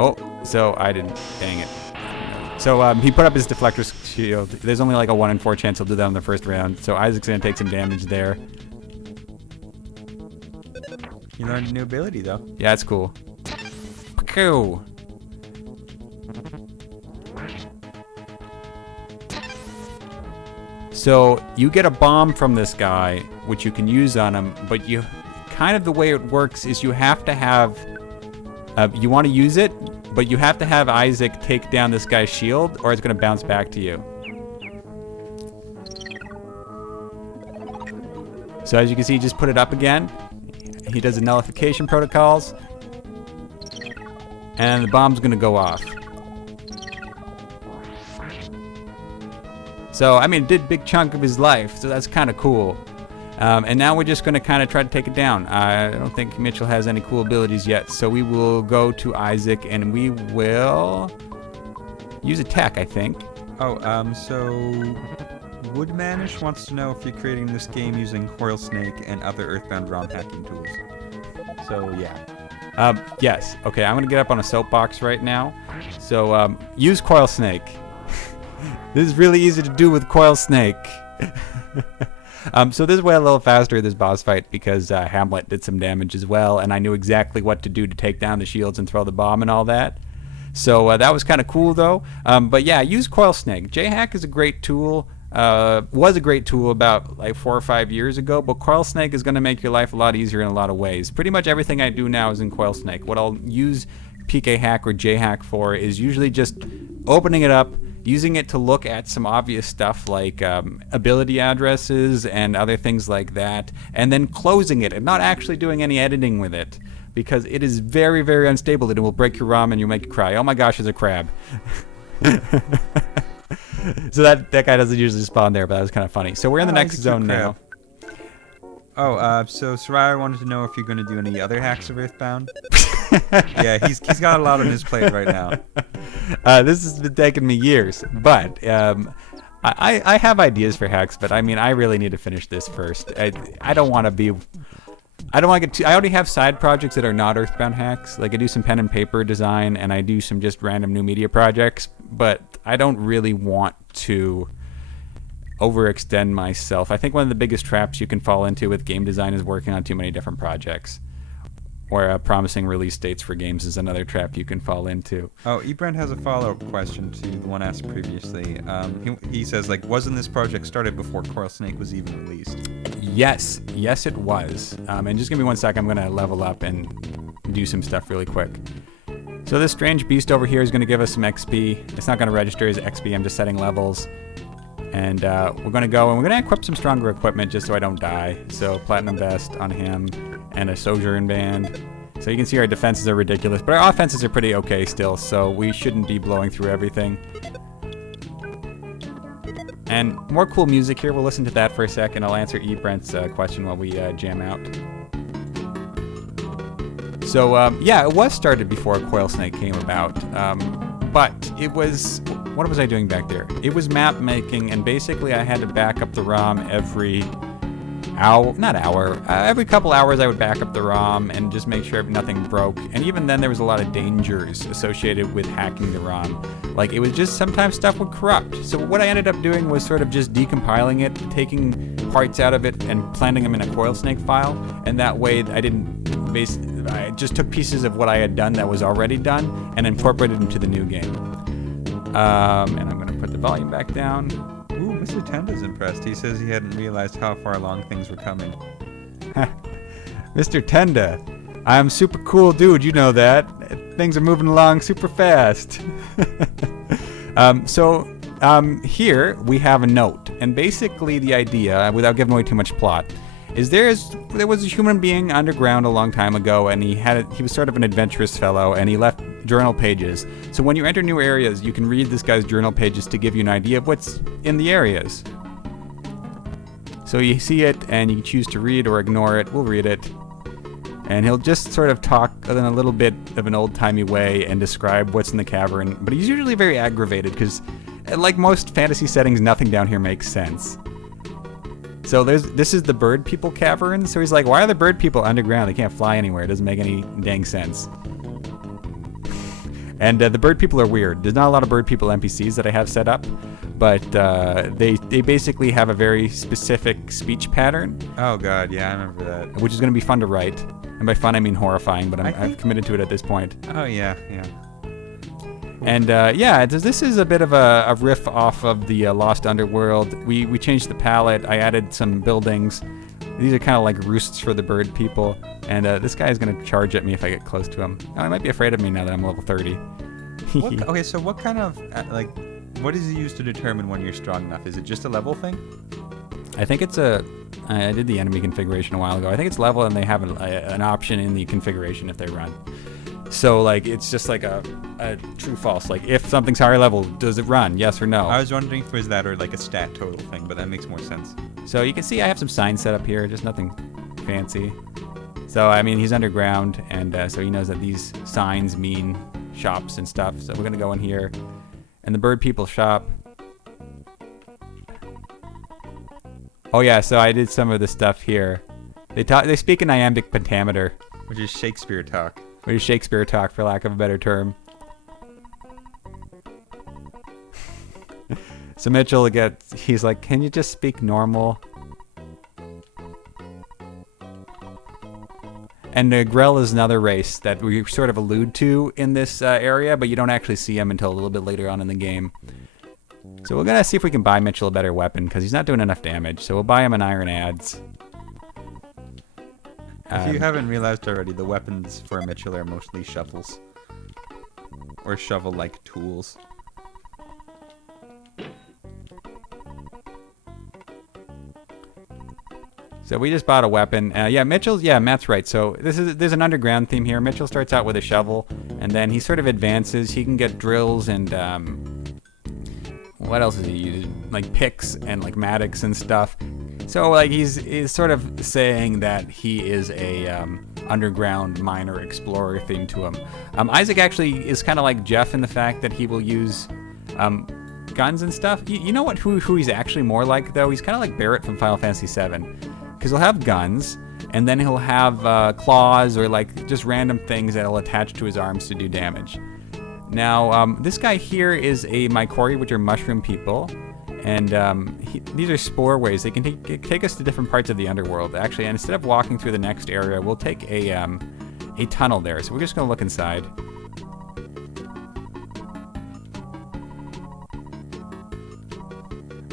Oh, so I didn't. Dang it. So he put up his deflector shield. There's only like a 1 in 4 chance he'll do that in the first round. So Isaac's going to take some damage there. You learned a new ability, though. Yeah, that's cool. Cool. So you get a bomb from this guy, which you can use on him, but you kind of the way it works is you have to have, you want to use it, but you have to have Isaac take down this guy's shield, or it's going to bounce back to you. So as you can see, he just put it up again. He does the nullification protocols, and the bomb's going to go off. So, I mean, it did a big chunk of his life, so that's kind of cool. And now we're just going to kind of try to take it down. I don't think Mitchell has any cool abilities yet, so we will go to Isaac, and we will use attack, I think. Oh, so Woodmanish wants to know if you're creating this game using Coil Snake and other Earthbound ROM hacking tools. So, yeah. Yes. Okay, I'm going to get up on a soapbox right now. So, use Coil Snake. This is really easy to do with Coil Snake. So this went a little faster, this boss fight, because Hamlet did some damage as well, and I knew exactly what to do to take down the shields and throw the bomb and all that. So that was kind of cool, though. But yeah, use Coil Snake. J-Hack is a great tool. Was a great tool about like 4 or 5 years ago, but Coil Snake is going to make your life a lot easier in a lot of ways. Pretty much everything I do now is in Coil Snake. What I'll use PK Hack or J-Hack for is usually just opening it up, using it to look at some obvious stuff like ability addresses and other things like that, and then closing it and not actually doing any editing with it, because it is very, very unstable. It will break your ROM and you'll make you cry. Oh my gosh, there's a crab. So that guy doesn't usually spawn there, but that was kind of funny. So we're in the next zone now. Oh, so Soraya wanted to know if you're going to do any other hacks of Earthbound. Yeah, he's got a lot on his plate right now. This has been taking me years, but I have ideas for hacks, but I mean, I really need to finish this first. I don't want to be... I don't want to get too... I already have side projects that are not Earthbound hacks. Like, I do some pen and paper design, and I do some just random new media projects, but I don't really want to overextend myself. I think one of the biggest traps you can fall into with game design is working on too many different projects. Or promising release dates for games is another trap you can fall into. Oh, Ebrand has a follow-up question to the one asked previously. He says, like, wasn't this project started before Coil Snake was even released? Yes. Yes, it was. And just give me 1 second. I'm going to level up and do some stuff really quick. So this strange beast over here is going to give us some XP. It's not going to register as XP. I'm just setting levels. And we're going to go and we're going to equip some stronger equipment just so I don't die. So Platinum Vest on him and a Sojourn Band. So you can see our defenses are ridiculous, but our offenses are pretty okay still, so we shouldn't be blowing through everything. And more cool music here. We'll listen to that for a second. I'll answer Brent's question while we jam out. So yeah, it was started before Coil Snake came about, but it was... What was I doing back there? It was map making, and basically I had to back up the ROM every hour, every couple hours I would back up the ROM and just make sure nothing broke. And even then there was a lot of dangers associated with hacking the ROM. Like, it was just sometimes stuff would corrupt. So what I ended up doing was sort of just decompiling it, taking parts out of it and planting them in a Coil Snake file. And that way I just took pieces of what I had done that was already done and incorporated into the new game. And I'm going to put the volume back down. Ooh, Mr. Tenda's impressed. He says he hadn't realized how far along things were coming. Mr. Tenda, I'm super cool dude, you know that. Things are moving along super fast. Here we have a note. And basically the idea, without giving away too much plot, is there was a human being underground a long time ago, and he was sort of an adventurous fellow, and he left journal pages. So when you enter new areas, you can read this guy's journal pages to give you an idea of what's in the areas. So you see it, and you can choose to read or ignore it. We'll read it. And he'll just sort of talk in a little bit of an old-timey way and describe what's in the cavern. But he's usually very aggravated because, like most fantasy settings, nothing down here makes sense. So this is the bird people cavern. So he's like, why are the bird people underground? They can't fly anywhere. It doesn't make any dang sense. And the bird people are weird. There's not a lot of bird people NPCs that I have set up. But they basically have a very specific speech pattern. Oh, God. Yeah, I remember that. Which is going to be fun to write. And by fun, I mean horrifying, but I've committed to it at this point. Oh, yeah. And this is a bit of a riff off of the Lost Underworld. We changed the palette. I added some buildings. These are kind of like roosts for the bird people. And this guy is going to charge at me if I get close to him. Oh, he might be afraid of me now that I'm level 30. Okay, so what kind of, what is it used to determine when you're strong enough? Is it just a level thing? I think it's I did the enemy configuration a while ago. I think it's level, and they have an option in the configuration if they run. So, it's just like a true-false. Like, if something's higher level, does it run? Yes or no? I was wondering if it was that or a stat total thing, but that makes more sense. So you can see I have some signs set up here, just nothing fancy. So, I mean, he's underground, and so he knows that these signs mean shops and stuff. So we're going to go in here, and the bird people shop. Oh yeah, so I did some of the stuff here. They speak in iambic pentameter, which is Shakespeare talk. Which is Shakespeare talk, for lack of a better term. So Mitchell he's like, can you just speak normal? And Grell is another race that we sort of allude to in this area, but you don't actually see him until a little bit later on in the game. So we're going to see if we can buy Mitchell a better weapon, because he's not doing enough damage. So we'll buy him an iron adze. If you haven't realized already, the weapons for Mitchell are mostly shovels. Or shovel-like tools. So we just bought a weapon. Matt's right. So there's an underground theme here. Mitchell starts out with a shovel, and then he sort of advances. He can get drills and what else is he using? Like picks and like mattocks and stuff. So he's sort of saying that he is a underground miner explorer theme to him. Isaac actually is kind of like Jeff in the fact that he will use guns and stuff. You know who he's actually more like though? He's kind of like Barrett from Final Fantasy VII, because he'll have guns and then he'll have claws or just random things that'll attach to his arms to do damage. Now this guy here is a Mycori, which are mushroom people. And these are sporeways. They can take us to different parts of the underworld. Actually, and instead of walking through the next area, we'll take a tunnel there. So we're just going to look inside.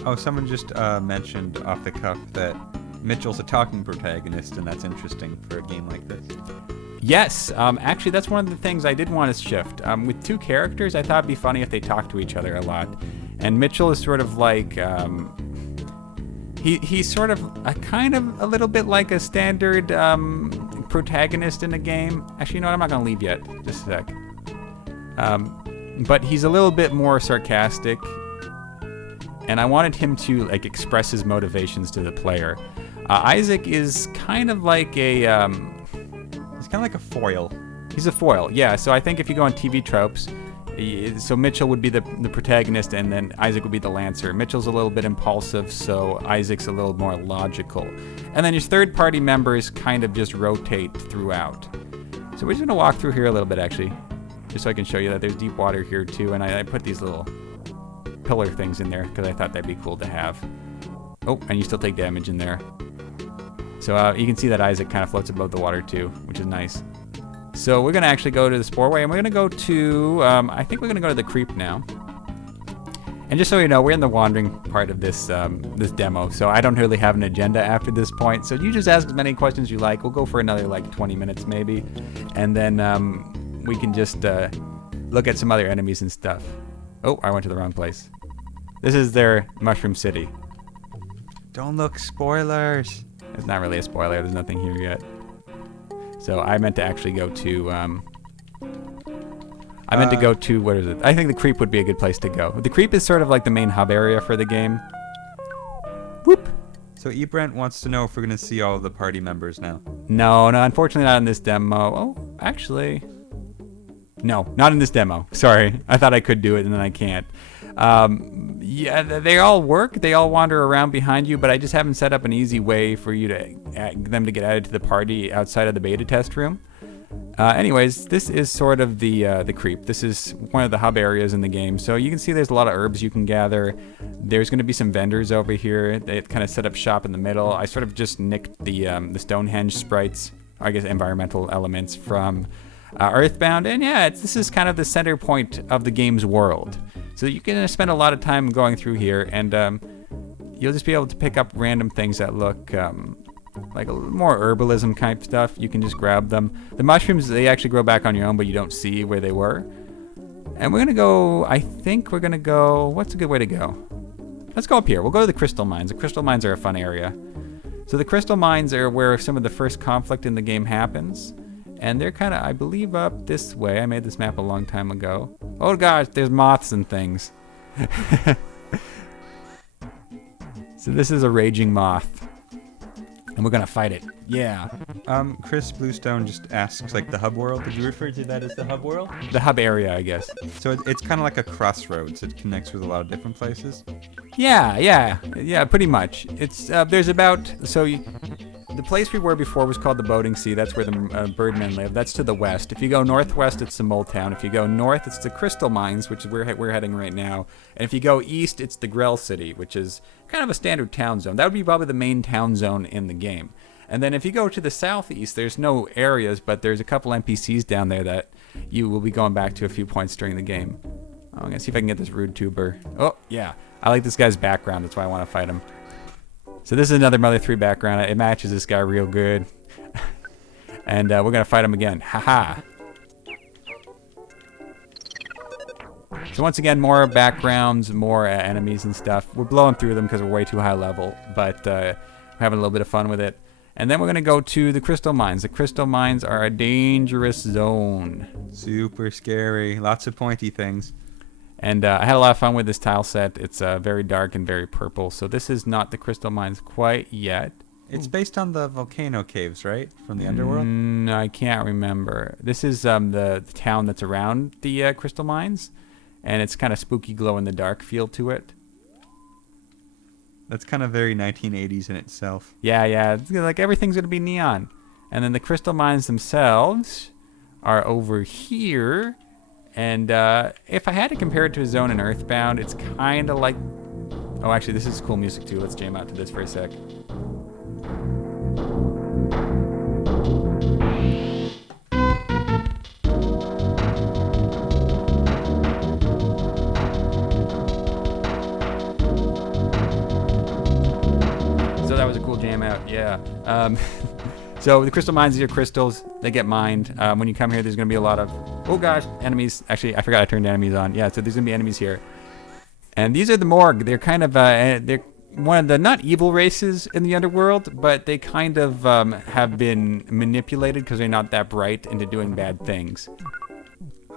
Oh, someone just mentioned off the cuff that Mitchell's a talking protagonist, and that's interesting for a game like this. Yes, actually, that's one of the things I did want to shift. With two characters, I thought it'd be funny if they talked to each other a lot. And Mitchell is sort of like, he's sort of a little bit like a standard protagonist in a game. Actually, you know what? I'm not going to leave yet. Just a sec. But he's a little bit more sarcastic. And I wanted him to express his motivations to the player. Isaac is kind of like a... he's kind of like a foil. He's a foil, yeah. So I think if you go on TV tropes... So Mitchell would be the protagonist, and then Isaac would be the lancer. Mitchell's a little bit impulsive, so Isaac's a little more logical. And then his third-party members kind of just rotate throughout. So we're just going to walk through here a little bit, actually, just so I can show you that there's deep water here, too. And I put these little pillar things in there because I thought that'd be cool to have. Oh, and you still take damage in there. So you can see that Isaac kind of floats above the water, too, which is nice. So we're going to actually go to the sporeway, and we're going to go to, I think we're going to go to the creep now. And just so you know, we're in the wandering part of this this demo, so I don't really have an agenda after this point. So you just ask as many questions you like. We'll go for another 20 minutes maybe, and then we can just look at some other enemies and stuff. Oh, I went to the wrong place. This is their Mushroom City. Don't look, spoilers. It's not really a spoiler. There's nothing here yet. So I meant to actually go to... what is it? I think the creep would be a good place to go. The creep is sort of like the main hub area for the game. Whoop! So eBrent wants to know if we're going to see all of the party members now. No, unfortunately not in this demo. Oh, actually... No, not in this demo. Sorry. I thought I could do it and then I can't. Yeah, they all work. They all wander around behind you, but I just haven't set up an easy way for them to get added to the party outside of the beta test room. Anyways, this is sort of the creep. This is one of the hub areas in the game. So you can see there's a lot of herbs you can gather. There's going to be some vendors over here. They kind of set up shop in the middle. I sort of just nicked the Stonehenge sprites, I guess environmental elements from EarthBound. And yeah, this is kind of the center point of the game's world. So you can spend a lot of time going through here, and you'll just be able to pick up random things that look like a little more herbalism type stuff. You can just grab them. The mushrooms, they actually grow back on your own, but you don't see where they were. And we're going to go, I think we're going to go, what's a good way to go? Let's go up here. We'll go to the crystal mines. The crystal mines are a fun area. So the crystal mines are where some of the first conflict in the game happens. And they're kind of, I believe, up this way. I made this map a long time ago. Oh gosh, there's moths and things. So this is a raging moth. And we're gonna fight it. Yeah. Chris Bluestone just asks, like, the hub world. Did you refer to that as the hub world? The hub area, I guess. So it's kind of like a crossroads. It connects with a lot of different places. Yeah, pretty much. It's there's about the place we were before was called the Boating Sea. That's where the birdmen live. That's to the west. If you go northwest, it's the Mole Town. If you go north, it's the Crystal Mines, which is where we're heading right now. And if you go east, it's the Grell City, which is kind of a standard town zone. That would be probably the main town zone in the game. And then if you go to the southeast, there's no areas, but there's a couple NPCs down there that you will be going back to a few points during the game. I'm going to see if I can get this rude tuber. Oh, yeah. I like this guy's background. That's why I want to fight him. So this is another Mother 3 background. It matches this guy real good. And we're going to fight him again. Haha. So once again, more backgrounds, more enemies and stuff. We're blowing through them because we're way too high level. But we're having a little bit of fun with it. And then we're going to go to the crystal mines. The crystal mines are a dangerous zone. Super scary. Lots of pointy things. And I had a lot of fun with this tile set. It's very dark and very purple. So this is not the crystal mines quite yet. It's based on the volcano caves, right? From the underworld? No, I can't remember. This is the town that's around the crystal mines. And it's kind of spooky glow-in-the-dark feel to it. That's kind of very 1980s in itself. Yeah. It's like everything's going to be neon. And then the crystal mines themselves are over here. And if I had to compare it to a zone in EarthBound, it's kind of like... Oh, actually, this is cool music, too. Let's jam out to this for a sec. So that was a cool jam out, yeah. So the crystal mines, these are crystals. They get mined. When you come here, there's going to be a lot of, oh gosh, enemies. Actually, I forgot I turned enemies on. Yeah, so there's going to be enemies here. And these are the Morg. They're kind of, they're one of the, not evil races in the underworld, but they kind of have been manipulated because they're not that bright into doing bad things.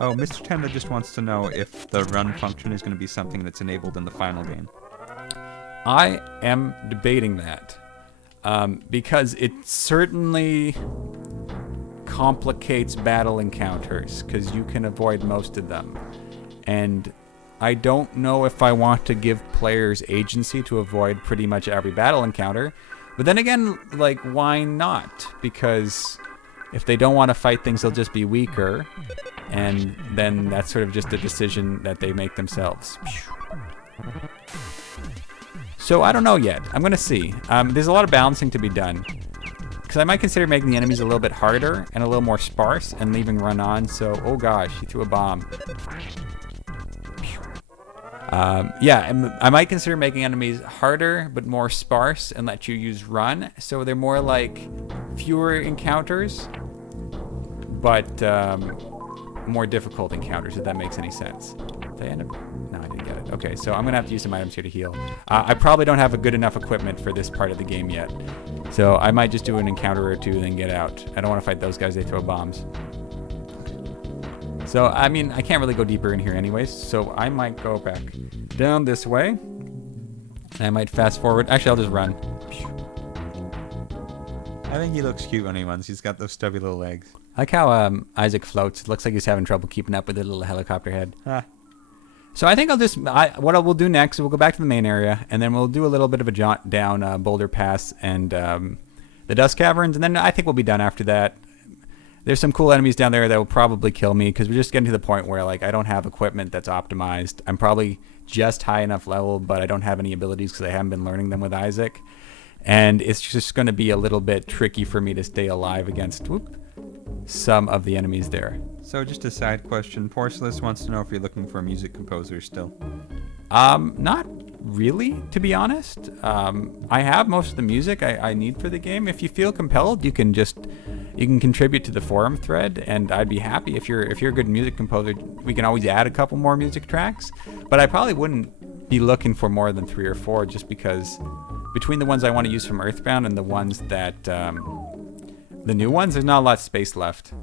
Oh, Mr. Tenda just wants to know if the run function is going to be something that's enabled in the final game. I am debating that. Because it certainly complicates battle encounters because you can avoid most of them. And I don't know if I want to give players agency to avoid pretty much every battle encounter. But then again, like, why not? Because if they don't want to fight things, they'll just be weaker. And then that's sort of just a decision that they make themselves. So I don't know yet. I'm going to see. There's a lot of balancing to be done. Because I might consider making the enemies a little bit harder and a little more sparse and leaving run on. So, oh gosh, he threw a bomb. Yeah, I might consider making enemies harder but more sparse and let you use run. So they're more like fewer encounters, but more difficult encounters, if that makes any sense. Did I end up? No, I didn't get it. Okay, so I'm gonna have to use some items here to heal. I probably don't have a good enough equipment for this part of the game yet. So I might just do an encounter or two and then get out. I don't want to fight those guys, they throw bombs. So, I mean, I can't really go deeper in here anyways, so I might go back down this way. I might fast forward. Actually, I'll just run. I think he looks cute when he runs. He's got those stubby little legs. I like how Isaac floats. It looks like he's having trouble keeping up with the little helicopter head. Ah. So I think what we'll do next is we'll go back to the main area, and then we'll do a little bit of a jaunt down Boulder Pass and the Dust Caverns, and then I think we'll be done after that. There's some cool enemies down there that will probably kill me because we're just getting to the point where like I don't have equipment that's optimized. I'm probably just high enough level, but I don't have any abilities because I haven't been learning them with Isaac. And it's just going to be a little bit tricky for me to stay alive against some of the enemies there. So just a side question. Porcelus wants to know if you're looking for a music composer still. Not really, to be honest. I have most of the music I need for the game. If you feel compelled, you can contribute to the forum thread, and I'd be happy if you're a good music composer. We can always add a couple more music tracks, but I probably wouldn't be looking for more than 3 or 4, just because between the ones I want to use from EarthBound and the ones that the new ones, there's not a lot of space left.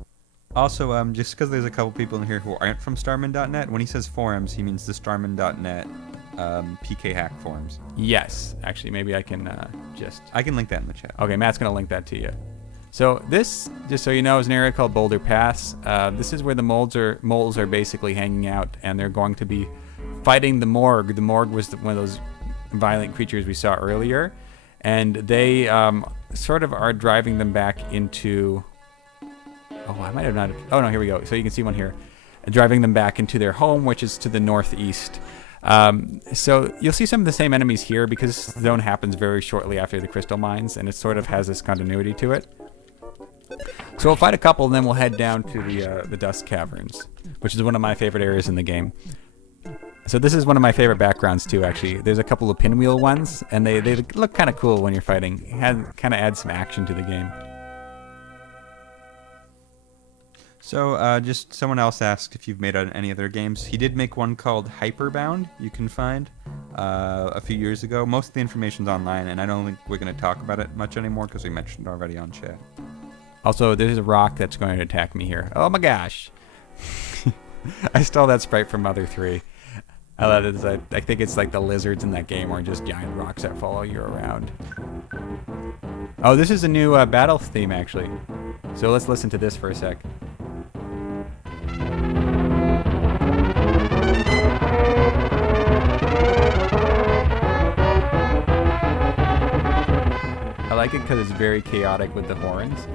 Also, just because there's a couple people in here who aren't from Starman.net, when he says forums, he means the Starman.net PK hack forums. Yes, actually, maybe I can I can link that in the chat. Okay, Matt's gonna link that to you. So this, just so you know, is an area called Boulder Pass. This is where the moles are basically hanging out, and they're going to be fighting the Morgue. The Morgue was one of those violent creatures we saw earlier, and they sort of are driving them back into... Oh, I might have not... Oh, no, here we go. So you can see one here. Driving them back into their home, which is to the northeast. So you'll see some of the same enemies here because the zone happens very shortly after the crystal mines, and it sort of has this continuity to it. So we'll fight a couple, and then we'll head down to the Dust Caverns, which is one of my favorite areas in the game. So this is one of my favorite backgrounds too, actually. There's a couple of pinwheel ones, and they look kind of cool when you're fighting. It kind of adds some action to the game. So, just someone else asked if you've made any other games. He did make one called HyperBound, you can find, a few years ago. Most of the information's online, and I don't think we're going to talk about it much anymore because we mentioned it already on chat. Also, there's a rock that's going to attack me here. Oh my gosh. I stole that sprite from Mother 3. I think it's like the lizards in that game, or just giant rocks that follow you around. Oh, this is a new battle theme, actually. So let's listen to this for a sec. I like it because it's very chaotic with the horns.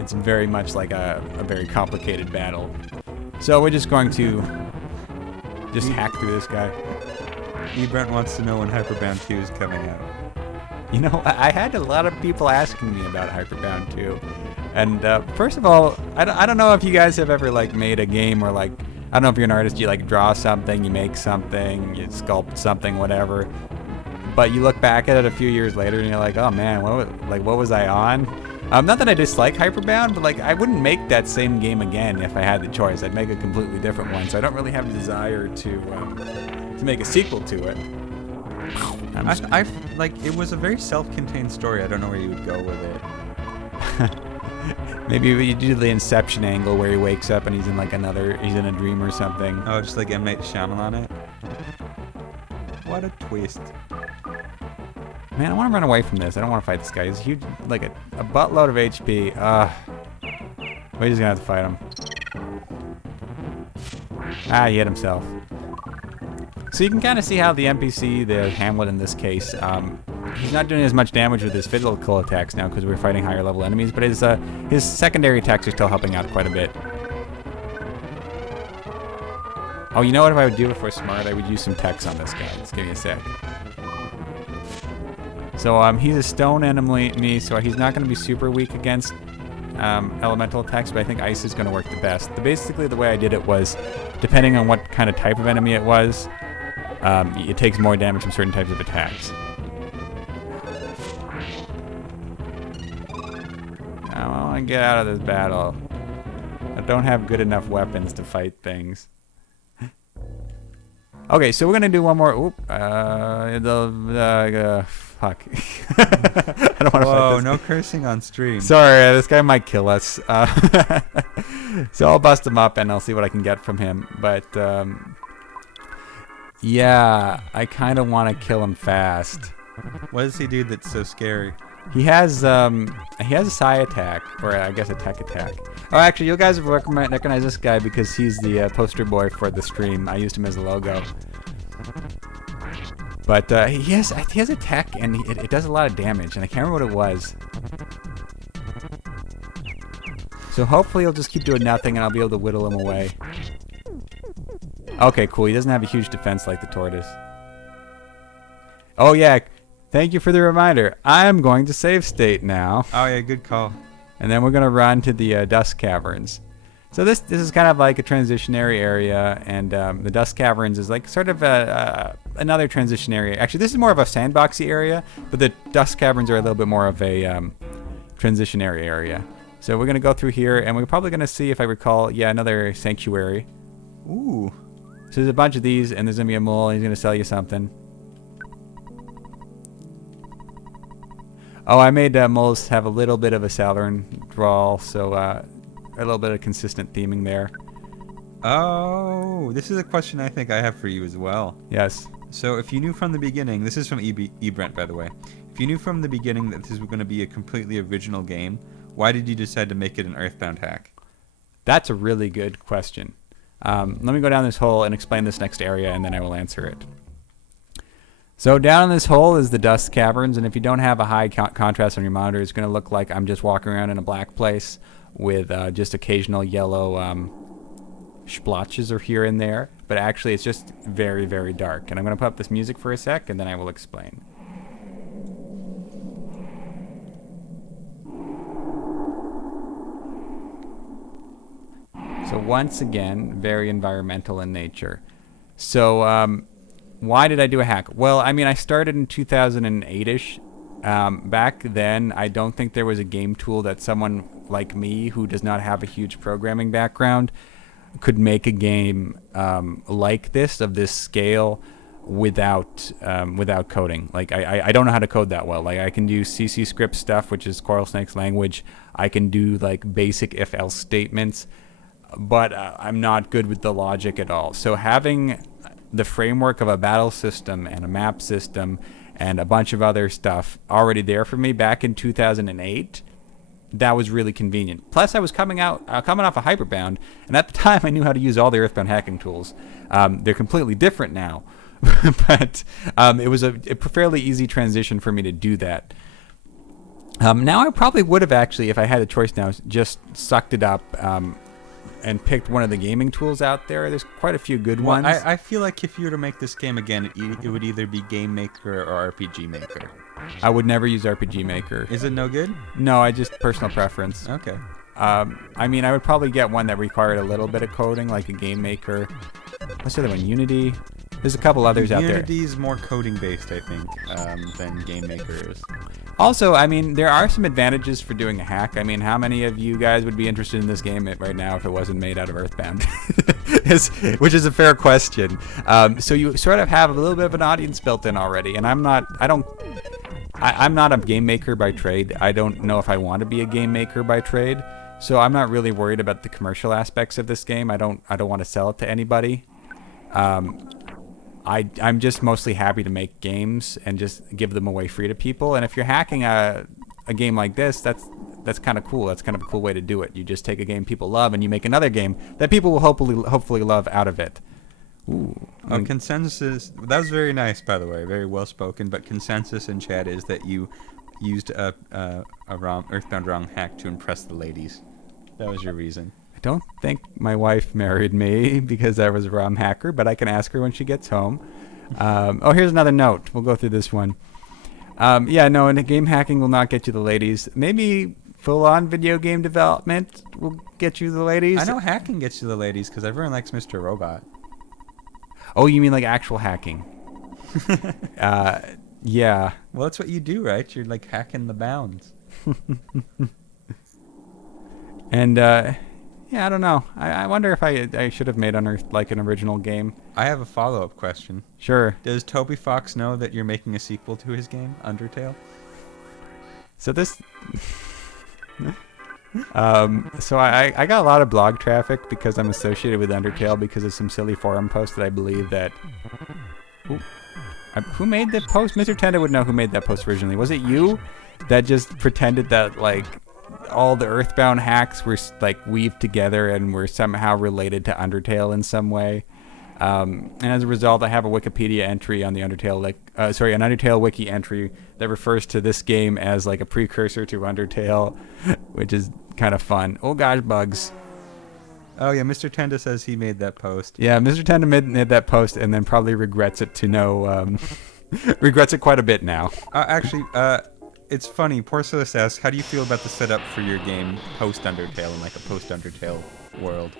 It's very much like a very complicated battle. So we're just going to just hack through this guy. Brent wants to know when HyperBound 2 is coming out. You know, I had a lot of people asking me about HyperBound 2. And first of all, I don't know if you guys have ever like made a game where like, I don't know if you're an artist, you like draw something, you make something, you sculpt something, whatever. But you look back at it a few years later and you're like, oh man, what was I on? Not that I dislike HyperBound, but like I wouldn't make that same game again if I had the choice. I'd make a completely different one. So I don't really have a desire to make a sequel to it. I like it was a very self-contained story. I don't know where you would go with it. Maybe you do the Inception angle where he wakes up and he's in a dream or something. Oh, just like M. Night Shyamalan it. What a twist. Man, I want to run away from this. I don't want to fight this guy. He's huge, like a buttload of HP. We're just gonna have to fight him. Ah, he hit himself. So you can kind of see how the NPC, the Hamlet in this case, he's not doing as much damage with his physical attacks now because we're fighting higher level enemies, but his secondary attacks are still helping out quite a bit. Oh, you know what if I would do if we're smart? I would use some text on this guy. Just give me a sec. So he's a stone enemy, so he's not going to be super weak against elemental attacks, but I think ice is going to work the best. Basically, the way I did it was, depending on what kind of type of enemy it was, it takes more damage from certain types of attacks. I want to get out of this battle. I don't have good enough weapons to fight things. Okay, so we're gonna do one more. Oop, fuck. I don't want to fight Whoa, this. no cursing on stream. Sorry, this guy might kill us. So I'll bust him up and I'll see what I can get from him. But yeah, I kind of want to kill him fast. What does he do that's so scary? He has a psi attack, or I guess a tech attack. Oh, actually, you guys have recognized this guy because he's the poster boy for the stream. I used him as a logo. But he has a tech, and it does a lot of damage, and I can't remember what it was. So hopefully he'll just keep doing nothing, and I'll be able to whittle him away. Okay, cool. He doesn't have a huge defense like the tortoise. Oh yeah, thank you for the reminder. I'm going to save state now. Oh yeah, good call. And then we're going to run to the dust caverns. So this is kind of like a transitionary area, and the dust caverns is like sort of another transitionary. Actually, this is more of a sandboxy area, but the dust caverns are a little bit more of a transitionary area. So we're going to go through here, and we're probably going to see, if I recall, yeah, another sanctuary. Ooh. So there's a bunch of these, and there's going to be a mole, and he's going to sell you something. Oh, I made moles have a little bit of a southern drawl, so a little bit of consistent theming there. Oh, this is a question I think I have for you as well. Yes. So if you knew from the beginning, this is from Brent, by the way. If you knew from the beginning that this was going to be a completely original game, why did you decide to make it an EarthBound hack? That's a really good question. Let me go down this hole and explain this next area, and then I will answer it. So down in this hole is the dust caverns, and if you don't have a high contrast on your monitor, it's going to look like I'm just walking around in a black place with just occasional yellow splotches are here and there. But actually, it's just very, very dark. And I'm going to put up this music for a sec, and then I will explain. So once again, very environmental in nature. So why did I do a hack? Well, I mean, I started in 2008-ish. Back then, I don't think there was a game tool that someone like me, who does not have a huge programming background, could make a game like this, of this scale, without coding. Like, I don't know how to code that well. Like, I can do CC script stuff, which is Coral Snake's language. I can do like basic if-else statements, but I'm not good with the logic at all. So having the framework of a battle system and a map system and a bunch of other stuff already there for me back in 2008, that was really convenient. Plus, I was coming off of Hyperbound, and at the time I knew how to use all the EarthBound hacking tools. They're completely different now, but it was a fairly easy transition for me to do that. Now I probably would have actually, if I had a choice now, just sucked it up and picked one of the gaming tools out there. There's quite a few good ones. I feel like if you were to make this game again, it would either be Game Maker or RPG Maker. I would never use RPG Maker. Is it no good? No, I just personal preference. Okay. I mean, I would probably get one that required a little bit of coding, like a Game Maker. What's the other one? Unity. There's a couple others out there. Unity's more coding based, I think, than Game Maker is. Also, I mean, there are some advantages for doing a hack. I mean, how many of you guys would be interested in this game right now if it wasn't made out of EarthBound? Which is a fair question. So you sort of have a little bit of an audience built in already, and I'm not a game maker by trade. I don't know if I want to be a game maker by trade. So I'm not really worried about the commercial aspects of this game. I don't want to sell it to anybody. I'm just mostly happy to make games and just give them away free to people. And if you're hacking a game like this, that's kind of cool. That's kind of a cool way to do it. You just take a game people love and you make another game that people will hopefully love out of it. Ooh. Consensus. That was very nice, by the way. Very well spoken. But consensus in chat is that you used a EarthBound wrong hack to impress the ladies. That was your reason. I don't think my wife married me because I was a ROM hacker, but I can ask her when she gets home. Oh, here's another note. We'll go through this one. Yeah, no, and game hacking will not get you the ladies. Maybe full-on video game development will get you the ladies. I know hacking gets you the ladies because everyone likes Mr. Robot. Oh, you mean like actual hacking? Yeah. Well, that's what you do, right? You're like hacking the bounds. And Yeah, I don't know. I wonder if I should have made Unearthed like an original game. I have a follow-up question. Sure. Does Toby Fox know that you're making a sequel to his game, Undertale? So this. So I got a lot of blog traffic because I'm associated with Undertale because of some silly forum post that I believe that. Who made the post? Mr. Tenda would know who made that post originally. Was it you that just pretended that like all the EarthBound hacks were like weaved together and were somehow related to Undertale in some way? And as a result, I have a Wikipedia entry on the Undertale, an Undertale wiki entry that refers to this game as like a precursor to Undertale, which is kind of fun. Oh gosh, bugs. Oh yeah, Mr. Tenda says he made that post. Yeah, Mr. Tenda made that post and then probably regrets it regrets it quite a bit now. Actually, it's funny. Porcelain asks, how do you feel about the setup for your game post-Undertale in like a post-Undertale world?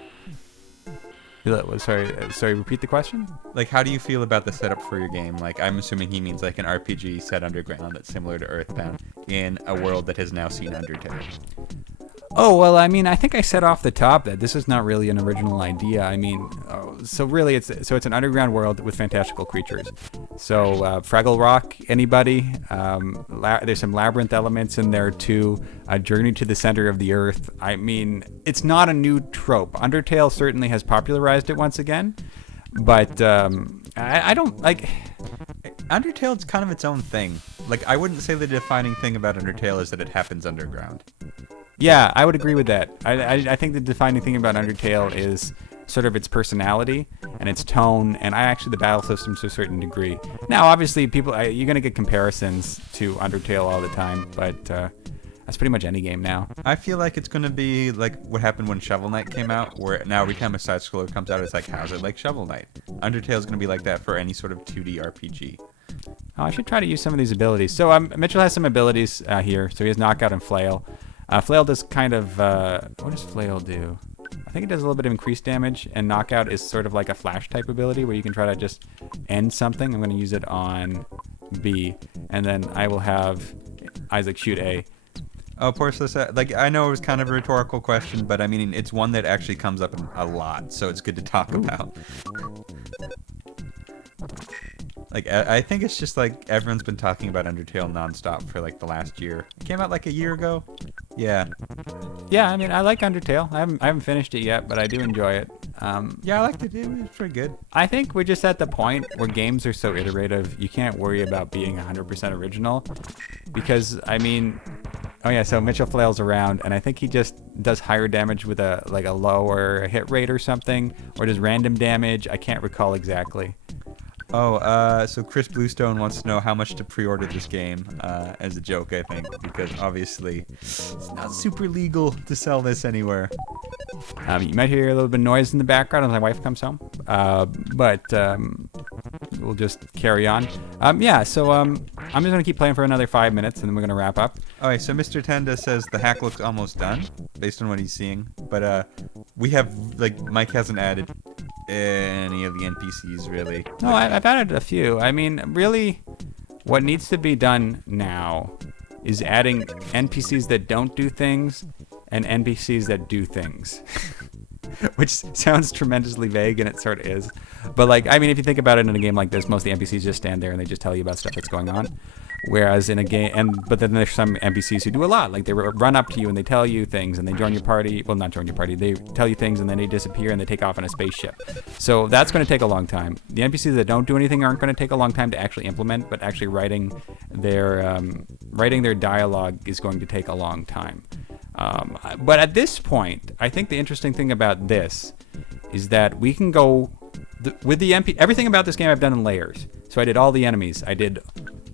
Sorry, repeat the question? Like, how do you feel about the setup for your game? Like, I'm assuming he means like an RPG set underground that's similar to EarthBound in a world that has now seen Undertale. Oh, well, I mean, I think I said off the top that this is not really an original idea. I mean, so really, it's an underground world with fantastical creatures. So, Fraggle Rock, anybody? There's some labyrinth elements in there, too. A journey to the center of the earth. I mean, it's not a new trope. Undertale certainly has popularized it once again, but I don't, like... Undertale's kind of its own thing. Like, I wouldn't say the defining thing about Undertale is that it happens underground. Yeah, I would agree with that. I think the defining thing about Undertale is sort of its personality and its tone, and the battle system to a certain degree. Now, obviously, you're going to get comparisons to Undertale all the time, but that's pretty much any game now. I feel like it's going to be like what happened when Shovel Knight came out, where now every time a side-scroller comes out, it's like, how's it like Shovel Knight? Undertale's going to be like that for any sort of 2D RPG. Oh, I should try to use some of these abilities. So Mitchell has some abilities here. So he has Knockout and Flail. Flail does kind of, what does Flail do? I think it does a little bit of increased damage, and Knockout is sort of like a flash type ability where you can try to just end something. I'm going to use it on B, and then I will have Isaac shoot A. Oh, Porcelain, like, I know it was kind of a rhetorical question, but I mean, it's one that actually comes up a lot, so it's good to talk about. Like, I think it's just like everyone's been talking about Undertale nonstop for like the last year. It came out like a year ago. Yeah. Yeah, I mean, I like Undertale. I haven't finished it yet, but I do enjoy it. Yeah, I liked it. It was pretty good. I think we're just at the point where games are so iterative, you can't worry about being 100% original. Because, I mean, oh yeah, so Mitchell flails around, and I think he just does higher damage with a lower hit rate or something, or does random damage. I can't recall exactly. Oh, so Chris Bluestone wants to know how much to pre-order this game, as a joke, I think, because obviously it's not super legal to sell this anywhere. You might hear a little bit of noise in the background as my wife comes home, but we'll just carry on. Yeah, so I'm just going to keep playing for another 5 minutes, and then we're going to wrap up. Okay, so Mr. Tenda says the hack looks almost done, based on what he's seeing, but we have, like, Mike hasn't added any of the NPCs, really. No, I've added a few. I mean, really, what needs to be done now is adding NPCs that don't do things and NPCs that do things. Which sounds tremendously vague, and it sort of is. But, like, I mean, if you think about it in a game like this, most of the NPCs just stand there and they just tell you about stuff that's going on. Whereas in a game, but then there's some NPCs who do a lot. Like, they run up to you and they tell you things, and they join your party. Well, not join your party. They tell you things, and then they disappear, and they take off in a spaceship. So that's going to take a long time. The NPCs that don't do anything aren't going to take a long time to actually implement, but actually writing their dialogue is going to take a long time. But at this point, I think the interesting thing about this is that we can go with the everything about this game I've done in layers. So I did all the enemies, I did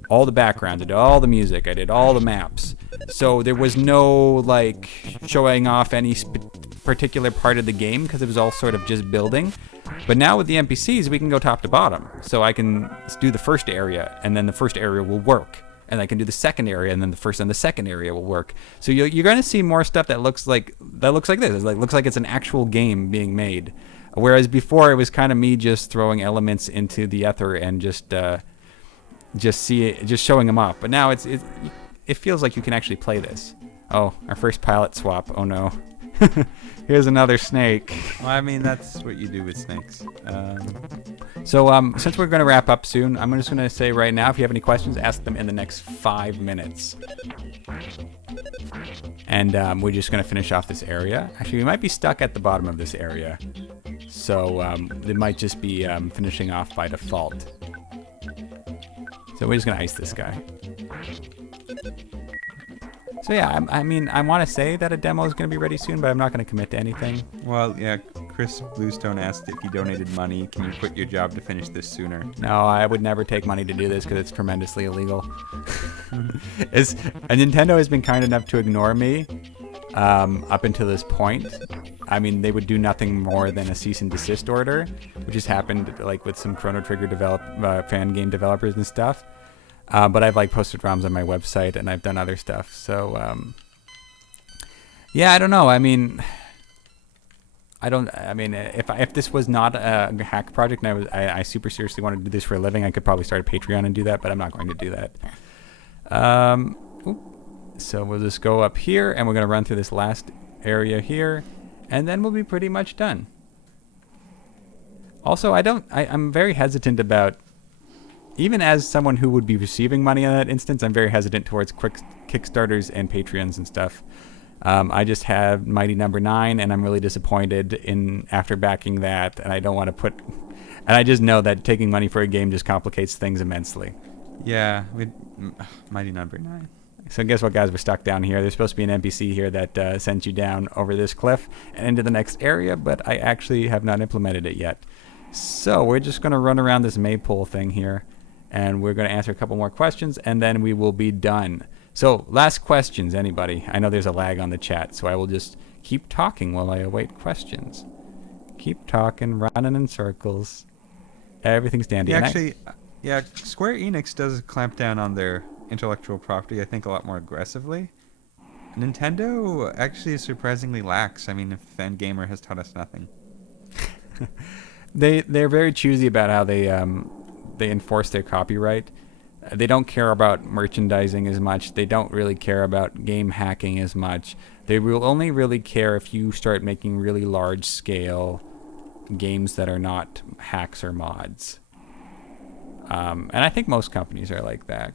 all the background, I did all the music, I did all the maps. So there was no like showing off any particular part of the game because it was all sort of just building. But now with the NPCs, we can go top to bottom. So I can do the first area, and then the first area will work. And I can do the second area, and then the first and the second area will work. So you're going to see more stuff that looks like this. It looks like it's an actual game being made. Whereas before, it was kind of me just throwing elements into the ether and just showing them off. But now it feels like you can actually play this. Oh, our first pilot swap. Oh no. Here's another snake. Well, I mean, that's what you do with snakes. So since we're going to wrap up soon, I'm just going to say right now, if you have any questions, ask them in the next 5 minutes. And we're just going to finish off this area. Actually, we might be stuck at the bottom of this area. So it might just be finishing off by default. So we're just going to ice this guy. So yeah, I mean, I want to say that a demo is going to be ready soon, but I'm not going to commit to anything. Well, yeah, Chris Bluestone asked if you donated money, can you quit your job to finish this sooner? No, I would never take money to do this because it's tremendously illegal. Nintendo has been kind enough to ignore me up until this point. I mean, they would do nothing more than a cease and desist order, which has happened like with some Chrono Trigger fan game developers and stuff. But I've like posted ROMs on my website and I've done other stuff. So yeah, I don't know. I mean, if this was not a hack project and I super seriously wanted to do this for a living, I could probably start a Patreon and do that, but I'm not going to do that. So we'll just go up here and we're going to run through this last area here and then we'll be pretty much done. Also, I'm very hesitant about, even as someone who would be receiving money in that instance, I'm very hesitant towards quick Kickstarters and Patreons and stuff. I just have Mighty Number 9, and I'm really disappointed after backing that, and I don't want to and I just know that taking money for a game just complicates things immensely. Yeah, Mighty Number 9. So guess what, guys? We're stuck down here. There's supposed to be an NPC here that sends you down over this cliff and into the next area, but I actually have not implemented it yet. So we're just going to run around this maypole thing here. And we're going to answer a couple more questions, and then we will be done. So, last questions, anybody? I know there's a lag on the chat, so I will just keep talking while I await questions. Keep talking, running in circles. Everything's dandy. Yeah, Square Enix does clamp down on their intellectual property, I think, a lot more aggressively. Nintendo actually is surprisingly lax. I mean, Fangamer has taught us nothing. They're very choosy about how they enforce their copyright. They don't care about merchandising as much. They don't really care about game hacking as much. They will only really care if you start making really large scale games that are not hacks or mods. And I think most companies are like that.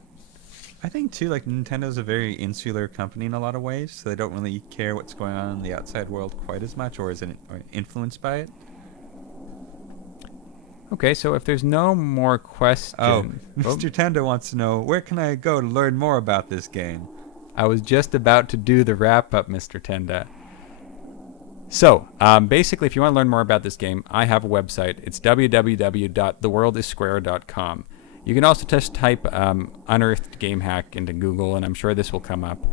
I think too, like Nintendo's a very insular company in a lot of ways, so they don't really care what's going on in the outside world quite as much, or isn't influenced by it. Okay, so if there's no more questions... Oh, Mr. Tenda wants to know, where can I go to learn more about this game? I was just about to do the wrap-up, Mr. Tenda. So, basically, if you want to learn more about this game, I have a website. It's www.theworldissquare.com. You can also just type Unearthed Game Hack into Google, and I'm sure this will come up.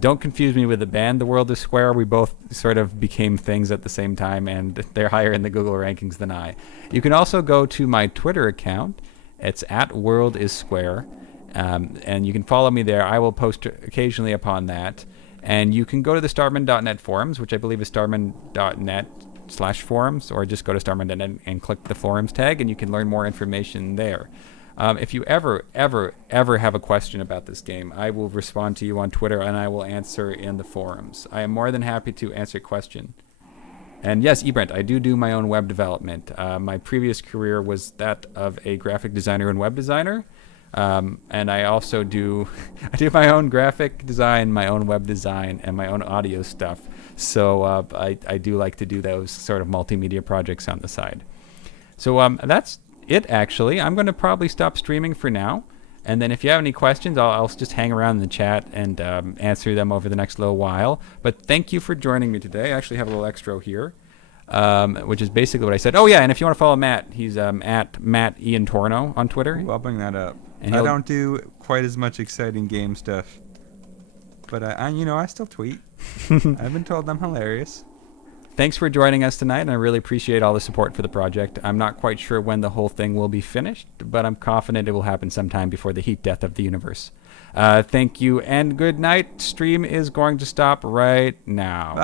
Don't confuse me with the band The World is Square. We both sort of became things at the same time, and they're higher in the Google rankings than I. You can also go to my Twitter account. It's @WorldIsSquare, and you can follow me there. I will post occasionally upon that. And you can go to the Starman.net forums, which I believe is starman.net/forums, or just go to starman.net and click the forums tag, and you can learn more information there. If you ever have a question about this game, I will respond to you on Twitter and I will answer in the forums. I am more than happy to answer a question. And yes, Ebrent, I do my own web development. My previous career was that of a graphic designer and web designer. And I also do my own graphic design, my own web design, and my own audio stuff. So I do like to do those sort of multimedia projects on the side. So that's it, actually. I'm going to probably stop streaming for now. And then if you have any questions, I'll just hang around in the chat and answer them over the next little while. But thank you for joining me today. I actually have a little extra here, which is basically what I said. Oh, yeah, and if you want to follow Matt, he's at Matt Ian Torno on Twitter. Ooh, I'll bring that up. And I don't do quite as much exciting game stuff, but I still tweet. I've been told I'm hilarious. Thanks for joining us tonight, and I really appreciate all the support for the project. I'm not quite sure when the whole thing will be finished, but I'm confident it will happen sometime before the heat death of the universe. Thank you, and good night. Stream is going to stop right now. Bye.